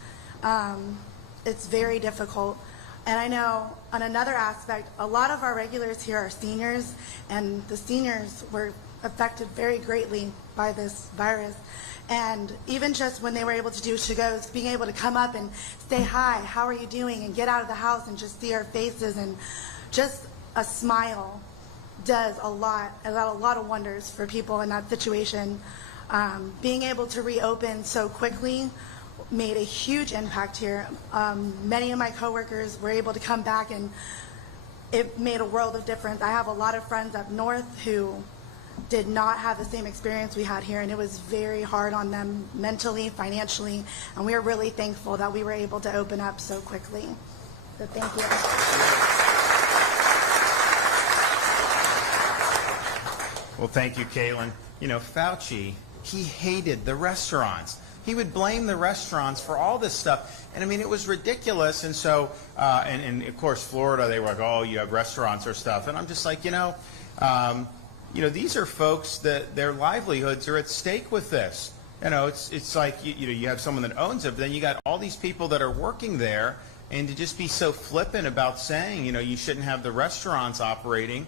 It's very difficult. And I know on another aspect, a lot of our regulars here are seniors, and the seniors were affected very greatly by this virus. And even just when they were able to do to-goes, being able to come up and say hi, how are you doing, and get out of the house and just see our faces, and just a smile does a lot of wonders for people in that situation. Being able to reopen so quickly made a huge impact here. Many of my coworkers were able to come back, and it made a world of difference. I have a lot of friends up north who did not have the same experience we had here, and it was very hard on them mentally, financially, and we are really thankful that we were able to open up so quickly. So thank you. Well, thank you, Caitlin. Fauci, he hated the restaurants. He would blame the restaurants for all this stuff. And I mean, it was ridiculous. And so, and of course, Florida, they were like, oh, you have restaurants or stuff. And I'm just like, these are folks that their livelihoods are at stake with this. It's like, you have someone that owns it, but then you got all these people that are working there, and to just be so flippant about saying, you shouldn't have the restaurants operating.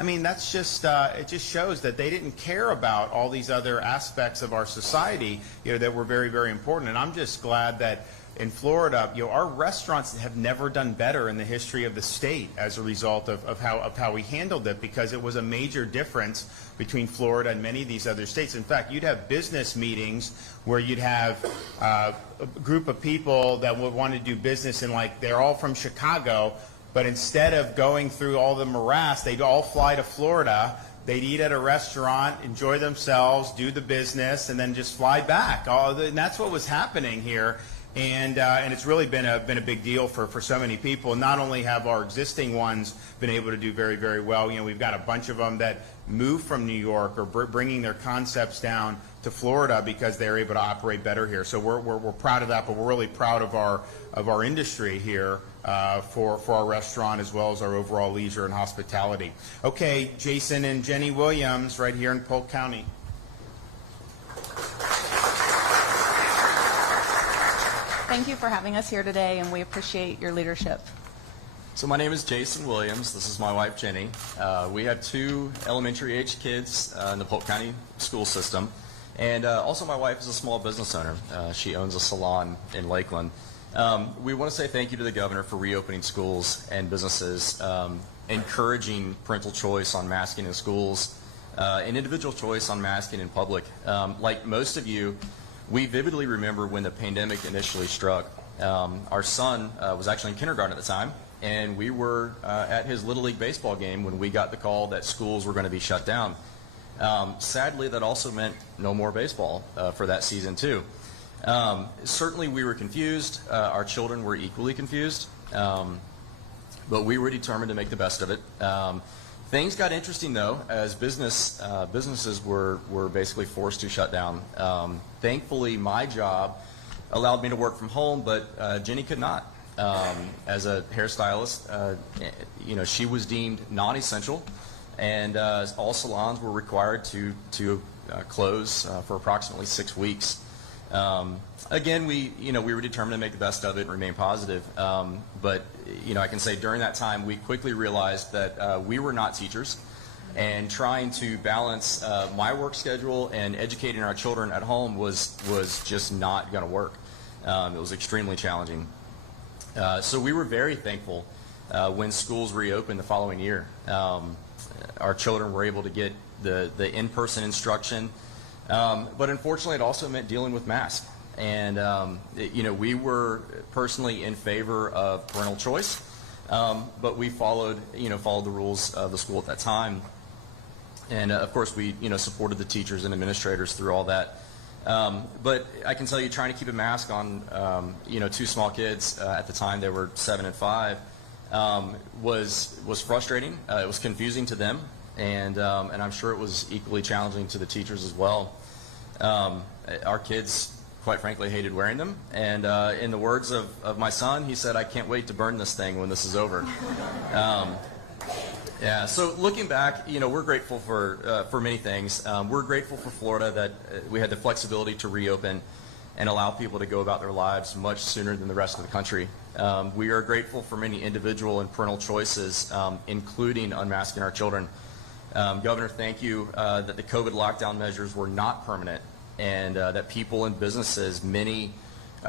I mean, that's just, it just shows that they didn't care about all these other aspects of our society, that were very, very important. And I'm just glad that in Florida, our restaurants have never done better in the history of the state as a result of how we handled it, because it was a major difference between Florida and many of these other states. In fact, you'd have business meetings where you'd have a group of people that would want to do business, and they're all from Chicago, but instead of going through all the morass, they'd all fly to Florida. They'd eat at a restaurant, enjoy themselves, do the business, and then just fly back. And that's what was happening here. And it's really been a big deal for so many people. Not only have our existing ones been able to do very, very well, we've got a bunch of them that move from New York or bringing their concepts down to Florida because they're able to operate better here. So we're proud of that, but we're really proud of our industry here for our restaurant as well as our overall leisure and hospitality. Okay, Jason and Jenny Williams right here in Polk County. Thank you for having us here today, and we appreciate your leadership. So my name is Jason Williams. This is my wife, Jenny. We have 2 elementary-age kids in the Polk County school system. And also my wife is a small business owner. She owns a salon in Lakeland. We want to say thank you to the governor for reopening schools and businesses, encouraging parental choice on masking in schools, and individual choice on masking in public. Like most of you, we vividly remember when the pandemic initially struck. Our son was actually in kindergarten at the time, and we were at his Little League baseball game when we got the call that schools were going to be shut down. Sadly, that also meant no more baseball for that season too. Certainly we were confused. Our children were equally confused, but we were determined to make the best of it. Things got interesting though, as businesses were basically forced to shut down. Thankfully, my job allowed me to work from home, but Jenny could not. As a hairstylist, she was deemed non-essential, and all salons were required to close for approximately 6 weeks. Again, we were determined to make the best of it and remain positive. But I can say during that time, we quickly realized that we were not teachers, and trying to balance my work schedule and educating our children at home was just not going to work. It was extremely challenging. So we were very thankful when schools reopened the following year. Our children were able to get the in-person instruction, but unfortunately it also meant dealing with masks. And we were personally in favor of parental choice, but we followed the rules of the school at that time. And of course we supported the teachers and administrators through all that. But I can tell you, trying to keep a mask on, 2 small kids at the time, they were 7 and 5, was frustrating. It was confusing to them, and I'm sure it was equally challenging to the teachers as well. Our kids, quite frankly, hated wearing them, and in the words of my son, he said, "I can't wait to burn this thing when this is over." Yeah, so looking back, we're grateful for many things. We're grateful for Florida that we had the flexibility to reopen and allow people to go about their lives much sooner than the rest of the country. We are grateful for many individual and parental choices, including unmasking our children. Governor, thank you that the COVID lockdown measures were not permanent, and that people and businesses, many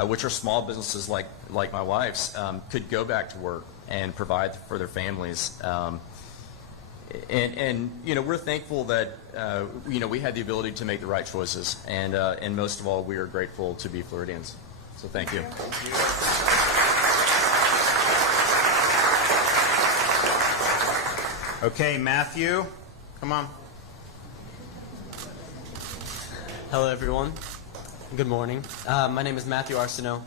which are small businesses like my wife's, could go back to work and provide for their families. And we're thankful that we had the ability to make the right choices, and most of all, we are grateful to be Floridians. So thank you. Okay, Matthew, come on. Hello, everyone. Good morning. My name is Matthew Arsenault.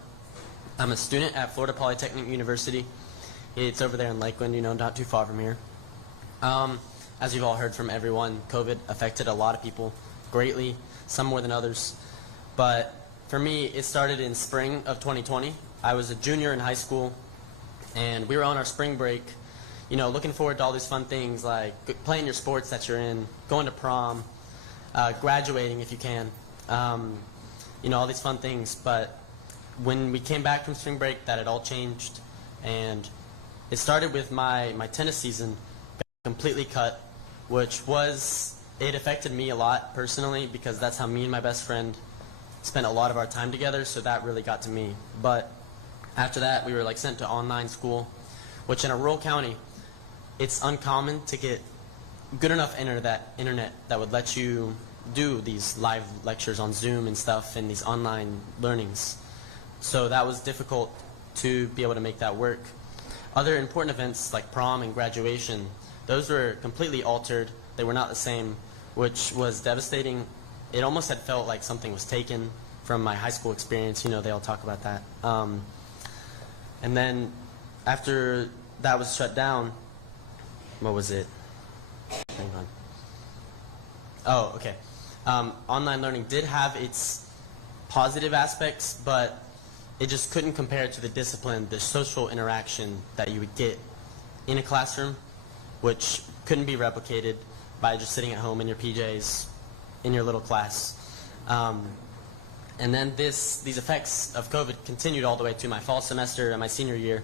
I'm a student at Florida Polytechnic University. It's over there in Lakeland, not too far from here. As you've all heard from everyone, COVID affected a lot of people greatly, some more than others. But for me, it started in spring of 2020. I was a junior in high school, and we were on our spring break, looking forward to all these fun things like playing your sports that you're in, going to prom, graduating if you can, all these fun things. But when we came back from spring break, that had all changed, and it started with my tennis season completely cut, which it affected me a lot personally, because that's how me and my best friend spent a lot of our time together, so that really got to me. But after that, we were sent to online school, which in a rural county, it's uncommon to get good enough internet that would let you do these live lectures on Zoom and stuff and these online learnings. So that was difficult to be able to make that work. Other important events like prom and graduation, those were completely altered. They were not the same, which was devastating. It almost had felt like something was taken from my high school experience. They all talk about that. And then after that was shut down, what was it? Hang on. Oh, okay. Online learning did have its positive aspects, but it just couldn't compare to the discipline, the social interaction that you would get in a classroom, which couldn't be replicated by just sitting at home in your PJs in your little class. And then these effects of COVID continued all the way to my fall semester and my senior year,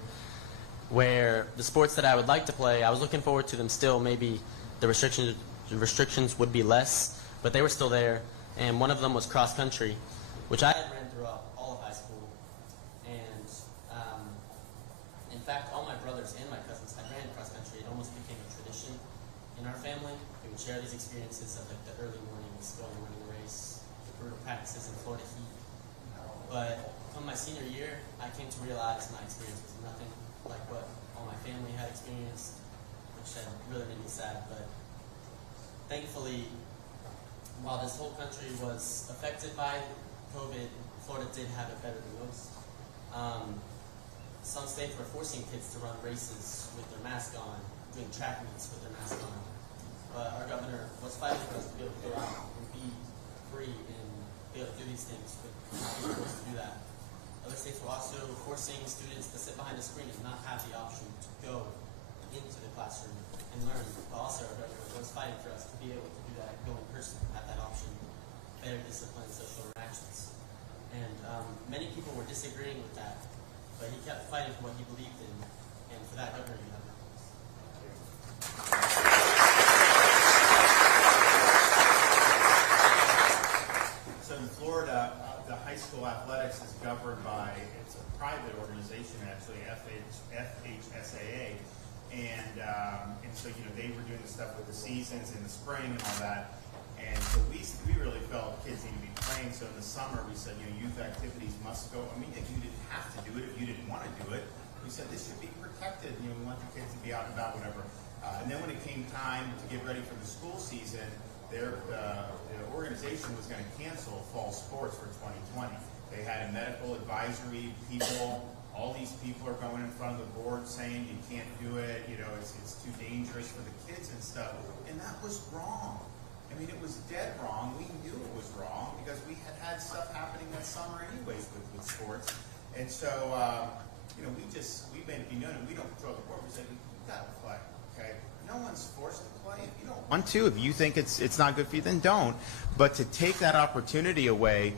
where the sports that I would like to play, I was looking forward to them still. Maybe the restrictions would be less, but they were still there. And one of them was cross country, which I had ran throughout all of high school. And in fact, all my brothers and my cousins had ran cross country. It almost became a tradition in our family. We would share these experiences of the early mornings, going and running a race, the brutal practices in Florida heat. But from my senior year, I came to realize my experience was nothing like what all my family had experienced, which had really made me sad. But thankfully, while this whole country was affected by COVID, Florida did have it better than most. Some states were forcing kids to run races with their mask on, doing track meets with their mask on. But our governor was fighting for us to be able to go out and be free and be able to do these things, but not being forced to do that. We're also forcing students to sit behind a screen and not have the option to go into the classroom and learn. But also, our government was fighting for us to be able to do that, go in person, have that option, better discipline, social interactions. And many people were disagreeing with that, but he kept fighting for what he believed in, and for that, Governor, you have my thanks. So in Florida, the high school athletics is governed by, it's a private organization actually, FHSAA. And so, you know, they were doing the stuff with the seasons in the spring and all that. And so we really felt kids need to be playing. So in the summer, we said, you know, youth activities must go. I mean, if you didn't have to do it, if you didn't want to do it, we said this should be protected. You know, we want the kids to be out and about, whatever. And then when it came time to get ready for the school season, the organization was going to cancel fall sports for 2020. They had a medical advisory people. All these people are going in front of the board saying you can't do it. You know, it's too dangerous for the kids and stuff. And that was wrong. I mean, it was dead wrong. We knew it was wrong because we had stuff happening that summer anyways with sports. And so, you know, we made it be known, and we don't control the board. We said, we got to play, okay? No one's forced to play. If you don't want to, if you think it's not good for you, then don't. But to take that opportunity away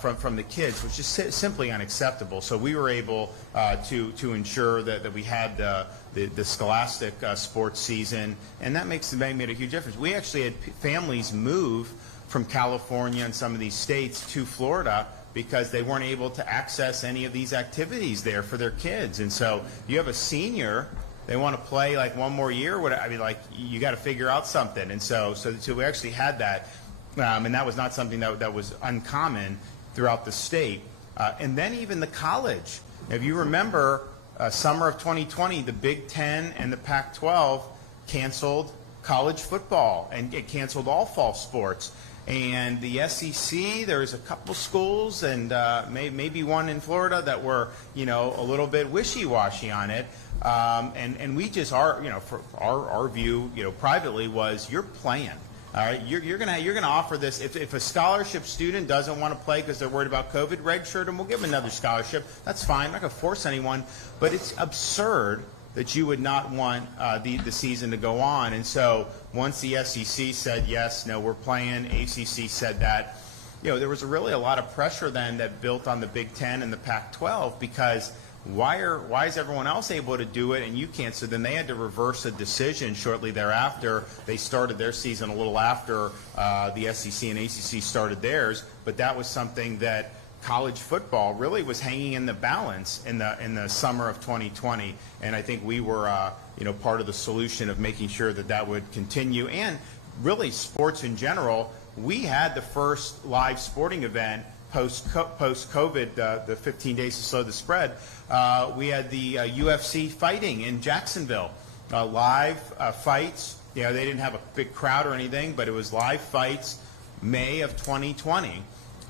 from the kids was just simply unacceptable. So we were able to ensure that we had the scholastic sports season, and that made a huge difference. We actually had families move from California and some of these states to Florida because they weren't able to access any of these activities there for their kids. And so you have a senior, they want to play like one more year. I mean, like, you got to figure out something. And so we actually had that, and that was not something that was uncommon throughout the state. And then even the college. If you remember, summer of 2020, the Big Ten and the Pac-12 canceled college football, and it canceled all fall sports. And the SEC, there's a couple schools and maybe one in Florida that were, you know, a little bit wishy-washy on it. And we just are, you know, for our view, you know, privately was, you're playing. All right, you're gonna offer this. If a scholarship student doesn't want to play because they're worried about COVID, redshirt them. We'll give them another scholarship. That's fine. I'm not gonna force anyone. But it's absurd that you would not want the season to go on. And so once the SEC said yes, no, we're playing, ACC said that, you know, there was really a lot of pressure then that built on the Big Ten and the Pac-12 because why is everyone else able to do it and you can't? So then they had to reverse a decision shortly thereafter. They started their season a little after the SEC and ACC started theirs, but that was something that college football really was hanging in the balance in the summer of 2020, and I think we were you know, part of the solution of making sure that would continue. And really, sports in general, we had the first live sporting event post-COVID, the 15 days to slow the spread. We had the UFC fighting in Jacksonville, live fights. You know, they didn't have a big crowd or anything, but it was live fights, May of 2020.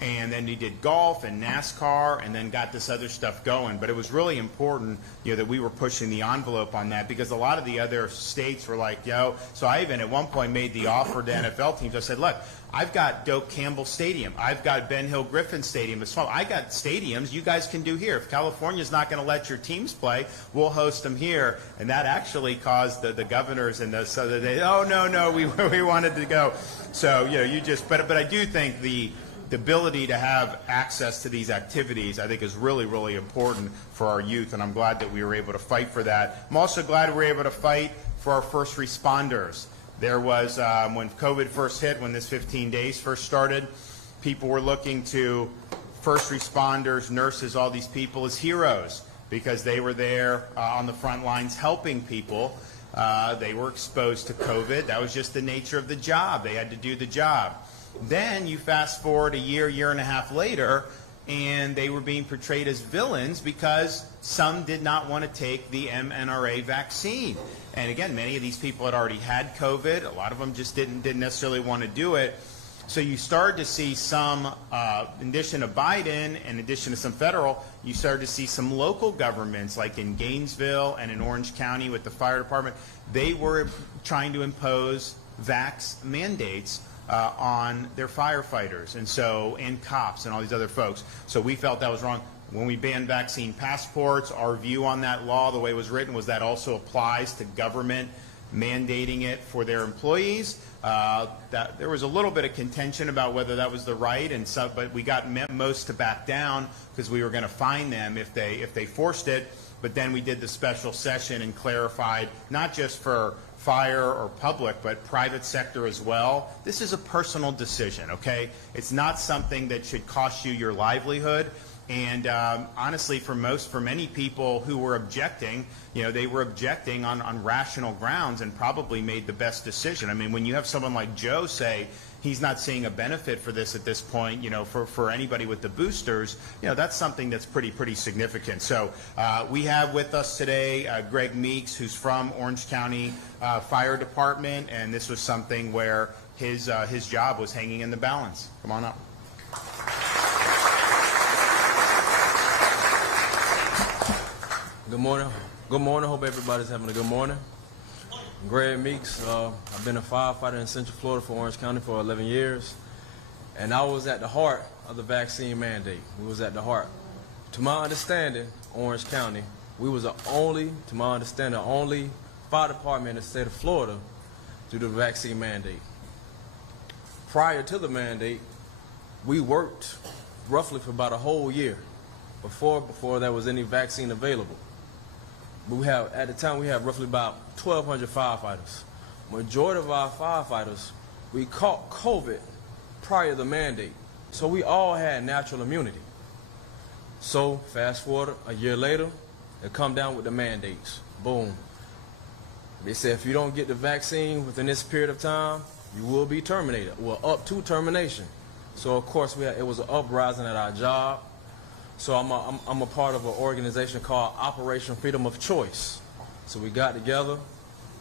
And then he did golf and NASCAR and then got this other stuff going. But it was really important, you know, that we were pushing the envelope on that because a lot of the other states were like, yo. So I even at one point made the offer to NFL teams. I said, look, I've got Doak Campbell Stadium. I've got Ben Hill Griffin Stadium. It's small. I got stadiums you guys can do here. If California's not going to let your teams play, we'll host them here. And that actually caused the governors and the so they, oh, no, we wanted to go. So, you know, you just, but I do think the ability to have access to these activities, I think, is really, really important for our youth, and I'm glad that we were able to fight for that. I'm also glad we were able to fight for our first responders. There was, when COVID first hit, when this 15 days first started, people were looking to first responders, nurses, all these people as heroes because they were there on the front lines helping people. They were exposed to COVID. That was just the nature of the job. They had to do the job. Then you fast forward a year and a half later, and they were being portrayed as villains because some did not want to take the mRNA vaccine. And again, many of these people had already had COVID. A lot of them just didn't necessarily want to do it. So you started to see some, in addition to Biden, in addition to some federal, you started to see some local governments, like in Gainesville and in Orange County with the fire department. They were trying to impose vax mandates on their firefighters and cops and all these other folks. So we felt that was wrong. When we banned vaccine passports, our view on that law, the way it was written, was that also applies to government mandating it for their employees. That there was a little bit of contention about whether that was the right, but we got most to back down because we were going to fine them if they forced it. But then we did the special session and clarified, not just for fire or public, but private sector as well. This is a personal decision, okay? It's not something that should cost you your livelihood. And honestly, for many people who were objecting, they were objecting on rational grounds and probably made the best decision. I mean, when you have someone like Joe say he's not seeing a benefit for this at this point, for anybody with the boosters, that's something that's pretty significant. So we have with us today Greg Meeks, who's from Orange County Fire Department, and this was something where his job was hanging in the balance. Come on up. Good morning. Good morning. Hope everybody's having a good morning. I'm Greg Meeks. I've been a firefighter in Central Florida for Orange County for 11 years. And I was at the heart of the vaccine mandate. We was at the heart. To my understanding, Orange County, we was the only fire department in the state of Florida to do the vaccine mandate. Prior to the mandate, we worked roughly for about a whole year before there was any vaccine available. At the time, we had roughly about 1,200 firefighters. Majority of our firefighters, we caught COVID prior to the mandate. So we all had natural immunity. So fast forward a year later, they come down with the mandates. Boom. They said if you don't get the vaccine within this period of time, you will be terminated, well, up to termination. So of course, it was an uprising at our job. So I'm a part of an organization called Operation Freedom of Choice. So we got together,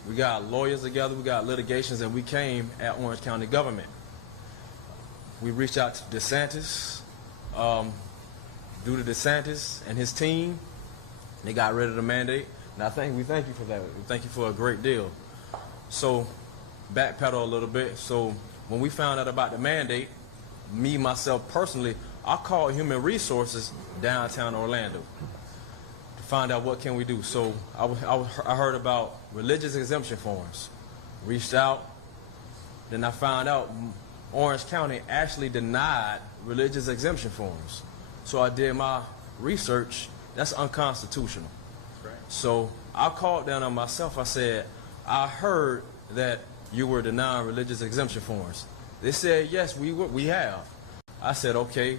we got lawyers together, we got litigations, and we came at Orange County government. We reached out to DeSantis. Due to DeSantis and his team, they got rid of the mandate. And we thank you for that. We thank you for a great deal. So backpedal a little bit. So when we found out about the mandate, me, myself personally, I called Human Resources downtown Orlando to find out what can we do. So I heard about religious exemption forms, reached out, then I found out Orange County actually denied religious exemption forms. So I did my research. That's unconstitutional. Right. So I called down on myself. I said, I heard that you were denying religious exemption forms. They said, yes, we have. I said, okay,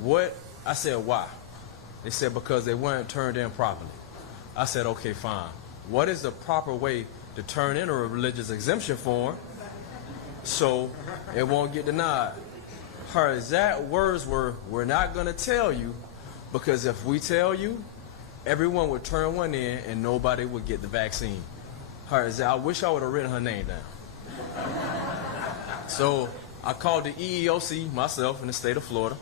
what? I said, why? They said, because they weren't turned in properly. I said, okay, fine. What is the proper way to turn in a religious exemption form so it won't get denied? Her exact words were, we're not going to tell you, because if we tell you, everyone would turn one in and nobody would get the vaccine. I wish I would have written her name down. So I called the EEOC myself in the state of Florida.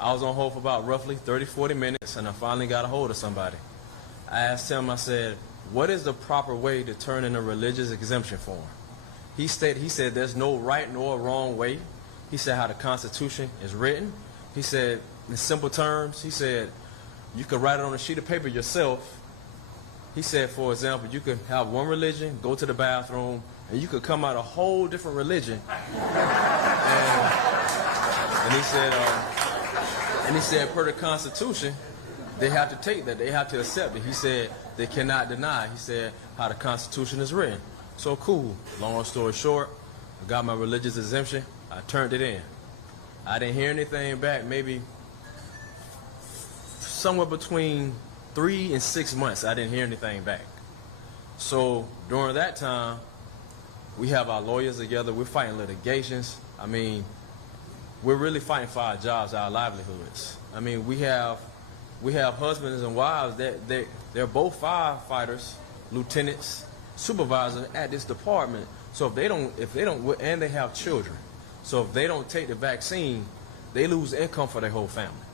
I was on hold for about roughly 30, 40 minutes, and I finally got a hold of somebody. I asked him, I said, what is the proper way to turn in a religious exemption form? He said there's no right nor wrong way. He said how the Constitution is written. He said, in simple terms, he said, you could write it on a sheet of paper yourself. He said, for example, you could have one religion, go to the bathroom, and you could come out a whole different religion. And he said, per the Constitution, they have to take that. They have to accept it. He said they cannot deny. He said how the Constitution is written. So cool. Long story short, I got my religious exemption. I turned it in. I didn't hear anything back, maybe somewhere between 3 and 6 months. I didn't hear anything back. So during that time, we have our lawyers together. We're fighting litigations. I mean, we're really fighting for our jobs, our livelihoods. I mean, we have husbands and wives that they're both firefighters, lieutenants, supervisors at this department. So if they don't, and they have children. So if they don't take the vaccine, they lose income for their whole family.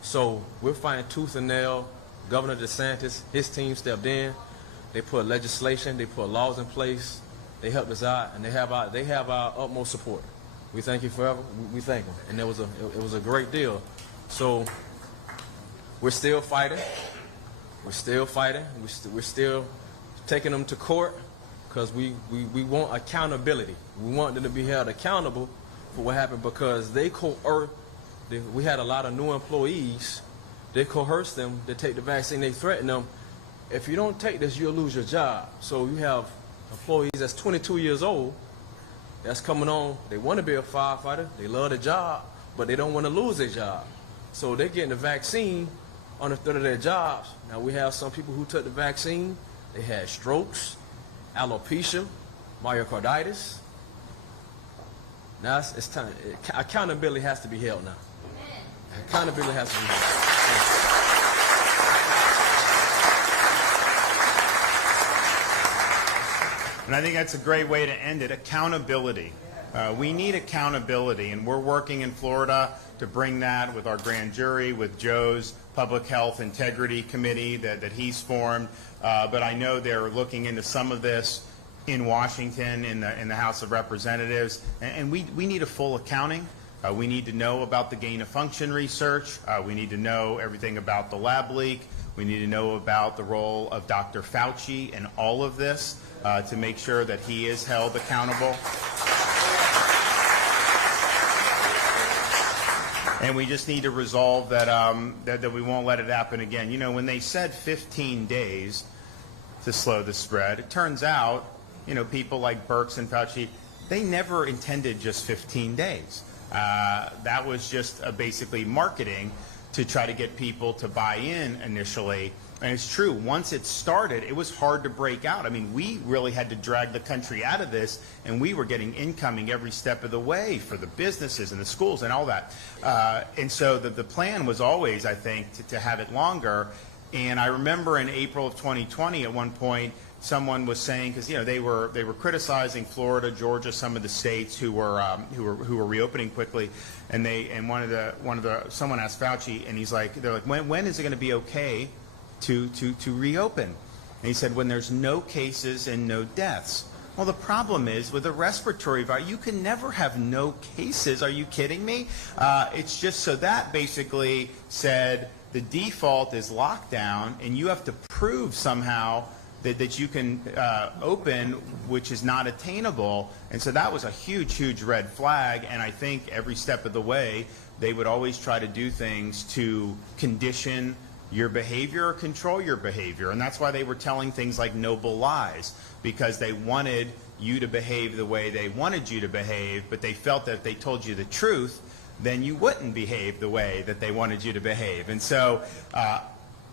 So we're fighting tooth and nail. Governor DeSantis, his team stepped in. They put legislation, they put laws in place. They helped us out, and they have our utmost support. We thank you forever. We thank them, and it was a great deal. So we're still fighting. We're still fighting. We're still taking them to court because we want accountability. We want them to be held accountable for what happened because they coerced. We had a lot of new employees. They coerced them to take the vaccine. They threatened them, if you don't take this, you'll lose your job. So you have employees that's 22 years old that's coming on. They want to be a firefighter. They love the job, but they don't want to lose their job. So they're getting the vaccine on a third of their jobs. Now we have some people who took the vaccine. They had strokes, alopecia, myocarditis. Now it's time. Accountability has to be held now. Accountability has to be held. And I think that's a great way to end it, accountability. We need accountability, and we're working in Florida to bring that with our grand jury, with Joe's Public Health Integrity Committee that he's formed. But I know they're looking into some of this in Washington, in the House of Representatives, and we need a full accounting. We need to know about the gain of function research. We need to know everything about the lab leak. We need to know about the role of Dr. Fauci in all of this to make sure that he is held accountable. And we just need to resolve that, that we won't let it happen again. You know, when they said 15 days to slow the spread, it turns out, you know, people like Birx and Fauci, they never intended just 15 days. That was just basically marketing to try to get people to buy in initially. And it's true, once it started, it was hard to break out. I mean, we really had to drag the country out of this, and we were getting incoming every step of the way for the businesses and the schools and all that. And so the plan was always, I think, to have it longer. And I remember in April of 2020, at one point, someone was saying, because you know they were criticizing Florida, Georgia, some of the states who were reopening quickly, and someone asked Fauci, and they're like, when is it going to be okay to reopen? And he said, when there's no cases and no deaths. Well, the problem is with a respiratory virus, you can never have no cases. Are you kidding me? It's just so that basically said the default is lockdown, and you have to prove somehow that you can open, which is not attainable. And so that was a huge, huge red flag. And I think every step of the way, they would always try to do things to condition your behavior or control your behavior. And that's why they were telling things like noble lies, because they wanted you to behave the way they wanted you to behave, but they felt that if they told you the truth, then you wouldn't behave the way that they wanted you to behave. And so,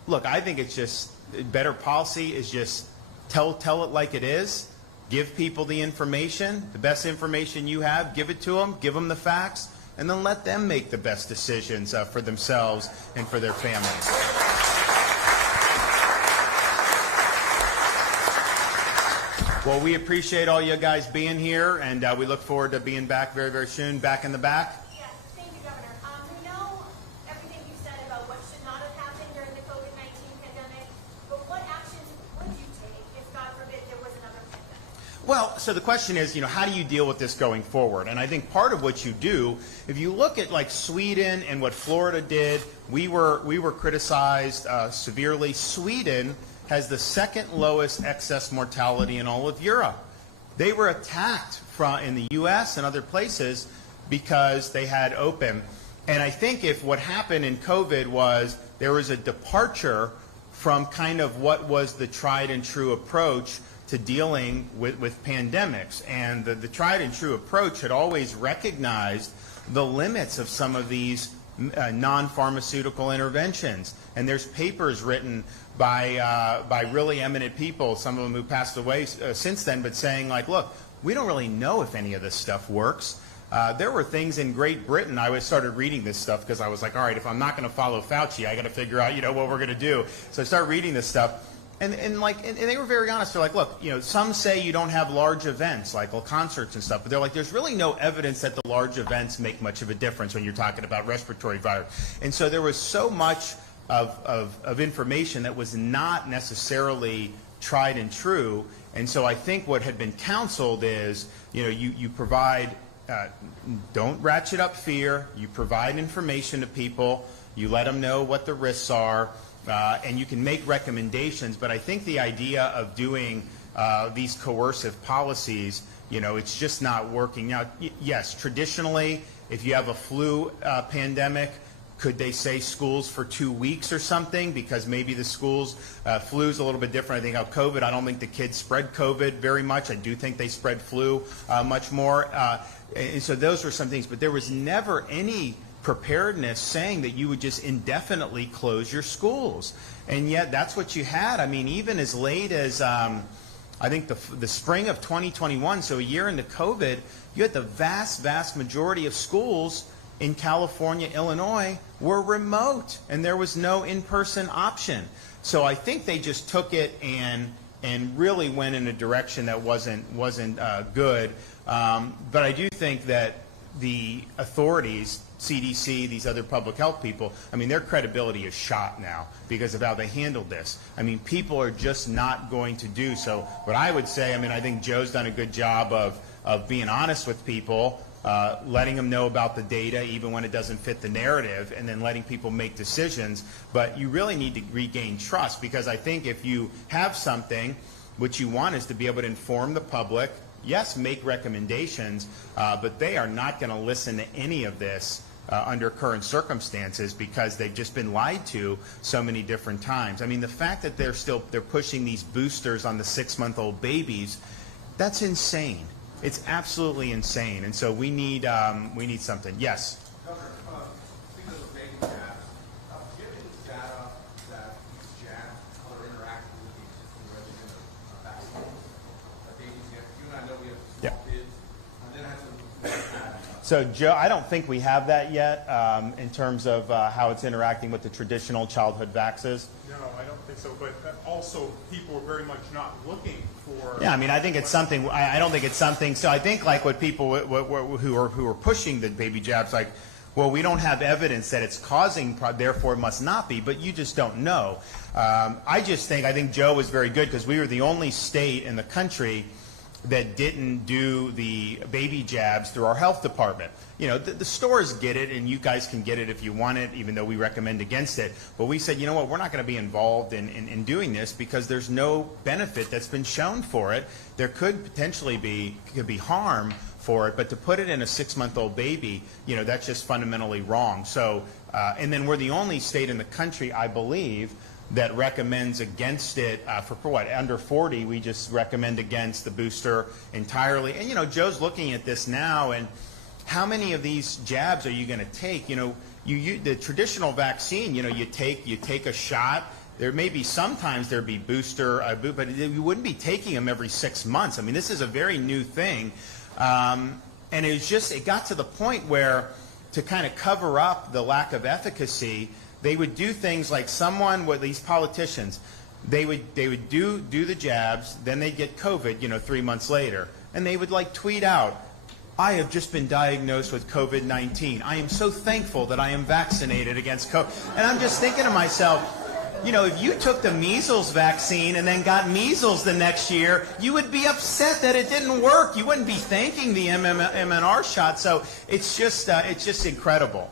look, I think it's just better policy is just tell it like it is. Give people the information, the best information you have, give it to them, give them the facts, and then let them make the best decisions for themselves and for their families. Well, we appreciate all you guys being here, and we look forward to being back very, very soon. Back in the back. Yes, thank you, Governor. We know everything you said about what should not have happened during the COVID-19 pandemic, but what actions would you take if, God forbid, there was another pandemic? Well, so the question is, you know, how do you deal with this going forward? And I think part of what you do, if you look at like Sweden and what Florida did, we were criticized severely. Sweden has the second lowest excess mortality in all of Europe. They were attacked in the U.S. and other places because they had open. And I think if what happened in COVID was there was a departure from kind of what was the tried and true approach to dealing with pandemics. And the tried and true approach had always recognized the limits of some of these non-pharmaceutical interventions. And there's papers written by really eminent people, some of them who passed away since then, but saying like, look, we don't really know if any of this stuff works. There were things in Great Britain. I started reading this stuff because I was like, all right, if I'm not going to follow Fauci, I got to figure out, you know, what we're going to do. So I started reading this stuff. And they were very honest. They're like, look, you know, some say you don't have large events like concerts and stuff, but they're like, there's really no evidence that the large events make much of a difference when you're talking about respiratory virus. And so there was so much of information that was not necessarily tried and true. And so I think what had been counseled is, you know, you provide don't ratchet up fear. You provide information to people. You let them know what the risks are, and you can make recommendations. But I think the idea of doing these coercive policies, it's just not working. Now, yes, traditionally, if you have a flu pandemic, could they say schools for 2 weeks or something? Because maybe the schools, flu's a little bit different. I think how COVID, I don't think the kids spread COVID very much. I do think they spread flu much more. And so those were some things. But there was never any preparedness saying that you would just indefinitely close your schools. And yet that's what you had. I mean, even as late as I think the spring of 2021, so a year into COVID, you had the vast majority of schools in California, Illinois, were remote, and there was no in-person option. So I think they just took it and really went in a direction that wasn't good. But I do think that the authorities, CDC, these other public health people, I mean, their credibility is shot now because of how they handled this. I mean, people are just not going to do so. What I would say, I mean, I think Joe's done a good job of being honest with people, letting them know about the data even when it doesn't fit the narrative, and then letting people make decisions. But you really need to regain trust, because I think if you have something, what you want is to be able to inform the public, yes, make recommendations, but they are not going to listen to any of this under current circumstances because they've just been lied to so many different times. I mean, the fact that they're pushing these boosters on the 6-month-old babies, that's insane. It's absolutely insane, and so we need something. Yes. Governor, speaking of the baby jabs, given data that these jabs are interacting with the existing regimen of vaccines that babies get, you and I know we have small kids, and then have some. So, Joe, I don't think we have that yet in terms of how it's interacting with the traditional childhood vaxes. No, I don't think so. But also, people are very much not looking for. Yeah, I mean, I think it's something. I don't think it's something. So I think like what people who are pushing the baby jabs, like, well, we don't have evidence that it's causing, therefore it must not be. But you just don't know. I think Joe was very good because we were the only state in the country that didn't do the baby jabs through our health department. You know, the stores get it, and you guys can get it if you want it, even though we recommend against it. But we said, you know what, we're not going to be involved in doing this because there's no benefit that's been shown for it. There could potentially be harm for it, but to put it in a 6-month-old baby, you know, that's just fundamentally wrong. So, and then we're the only state in the country, I believe, that recommends against it for what, under 40, we just recommend against the booster entirely. And, you know, Joe's looking at this now, and how many of these jabs are you going to take? You know, the traditional vaccine, you know, you take a shot. There may be sometimes there'd be booster, but you wouldn't be taking them every 6 months. I mean, this is a very new thing. And it got to the point where, to kind of cover up the lack of efficacy, they would do things like these politicians, they would do the jabs, then they'd get COVID, you know, 3 months later, and they would like tweet out, I have just been diagnosed with COVID-19. I am so thankful that I am vaccinated against COVID. And I'm just thinking to myself, you know, if you took the measles vaccine and then got measles the next year, you would be upset that it didn't work. You wouldn't be thanking the MMR shot. So it's just incredible.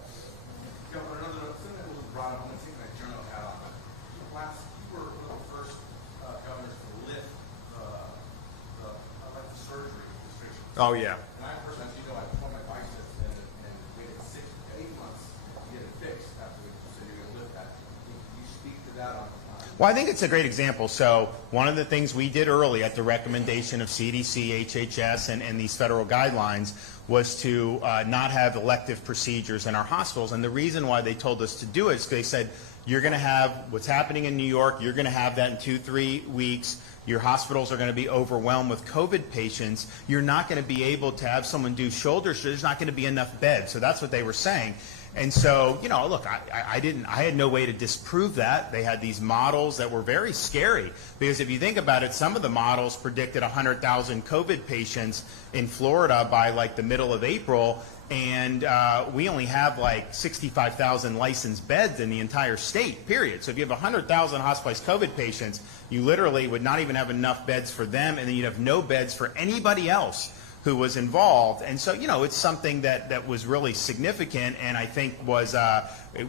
Oh, yeah. And I personally, as you know, I performed my biceps and waited 6 to 8 months to get it fixed after we said you're going to lift that. Can you speak to that on? Well, I think it's a great example. So one of the things we did early at the recommendation of CDC, HHS, and these federal guidelines was to not have elective procedures in our hospitals. And the reason why they told us to do it is they said, you're going to have what's happening in New York, you're going to have that in 2-3 weeks. Your hospitals are going to be overwhelmed with COVID patients. You're not going to be able to have someone do shoulders. There's not going to be enough beds. So that's what they were saying. And so, you know, look, I had no way to disprove that. They had these models that were very scary because if you think about it, some of the models predicted 100,000 COVID patients in Florida by like the middle of April. And we only have like 65,000 licensed beds in the entire state, period. So if you have 100,000 hospitalized COVID patients, you literally would not even have enough beds for them, and then you'd have no beds for anybody else who was involved. And so, it's something that was really significant, and I think was,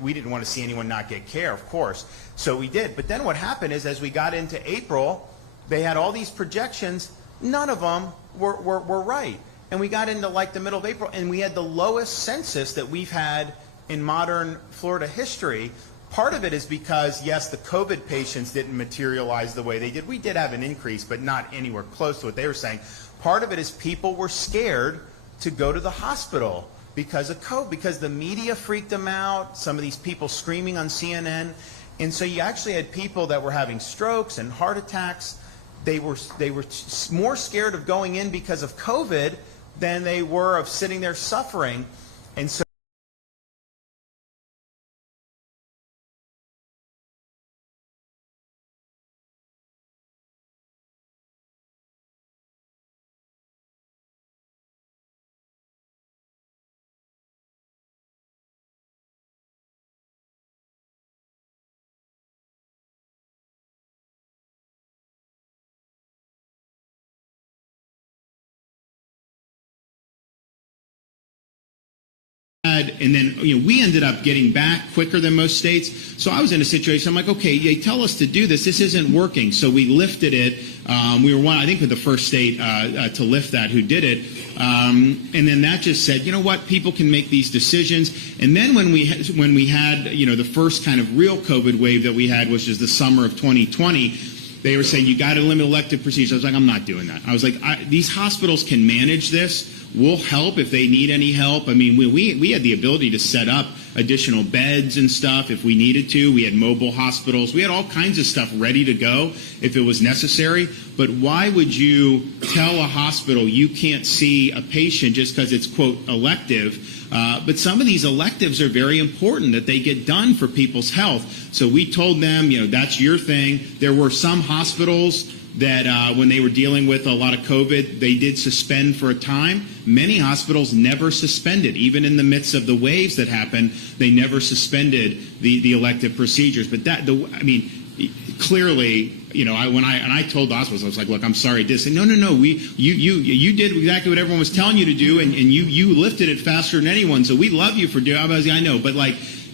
we didn't want to see anyone not get care, of course. So we did. But then what happened is, as we got into April, they had all these projections. None of them were right. And we got into like the middle of April, and we had the lowest census that we've had in modern Florida history. Part of it is because, yes, the COVID patients didn't materialize the way they did. We did have an increase, but not anywhere close to what they were saying. Part of it is people were scared to go to the hospital because of COVID, because the media freaked them out, some of these people screaming on CNN. And so you actually had people that were having strokes and heart attacks. They were more scared of going in because of COVID than they were of sitting there suffering. And so and then we ended up getting back quicker than most states. So I was in a situation, I'm like, okay, they tell us to do this. This isn't working. So we lifted it. We were I think, the first state to lift that who did it. And then that just said, you know what, people can make these decisions. And then when we had, the first kind of real COVID wave that we had, which is the summer of 2020, they were saying, you got to limit elective procedures. I was like, I'm not doing that. I was like, these hospitals can manage this. We'll help if they need any help. I mean, we had the ability to set up additional beds and stuff if we needed to. We had mobile hospitals. We had all kinds of stuff ready to go if it was necessary. But why would you tell a hospital you can't see a patient just because it's, quote, elective? But some of these electives are very important that they get done for people's health. So we told them, that's your thing. There were some hospitals that when they were dealing with a lot of COVID, they did suspend for a time. Many hospitals never suspended. Even in the midst of the waves that happened, they never suspended the elective procedures. But clearly, when I told the hospitals, I was like, look, I'm sorry, this. And no, you did exactly what everyone was telling you to do, and you lifted it faster than anyone. So we love you for doing it. I know, but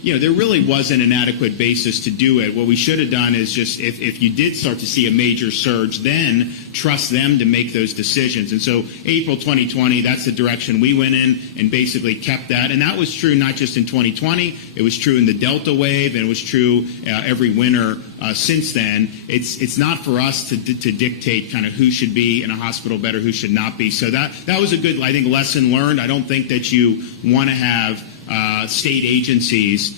there really wasn't an adequate basis to do it. What we should have done is just, if you did start to see a major surge, then trust them to make those decisions. And so April 2020, that's the direction we went in and basically kept that. And that was true not just in 2020. It was true in the Delta wave, and it was true every winter since then. It's not for us to dictate kind of who should be in a hospital bed or who should not be. So that was a good, I think, lesson learned. I don't think that you want to have state agencies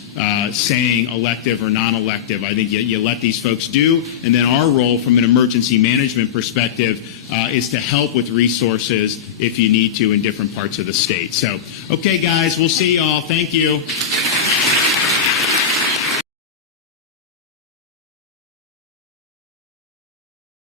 saying elective or non-elective. I think you let these folks do, and then our role from an emergency management perspective is to help with resources if you need to in different parts of the state. So, okay, guys, we'll see y'all. Thank you.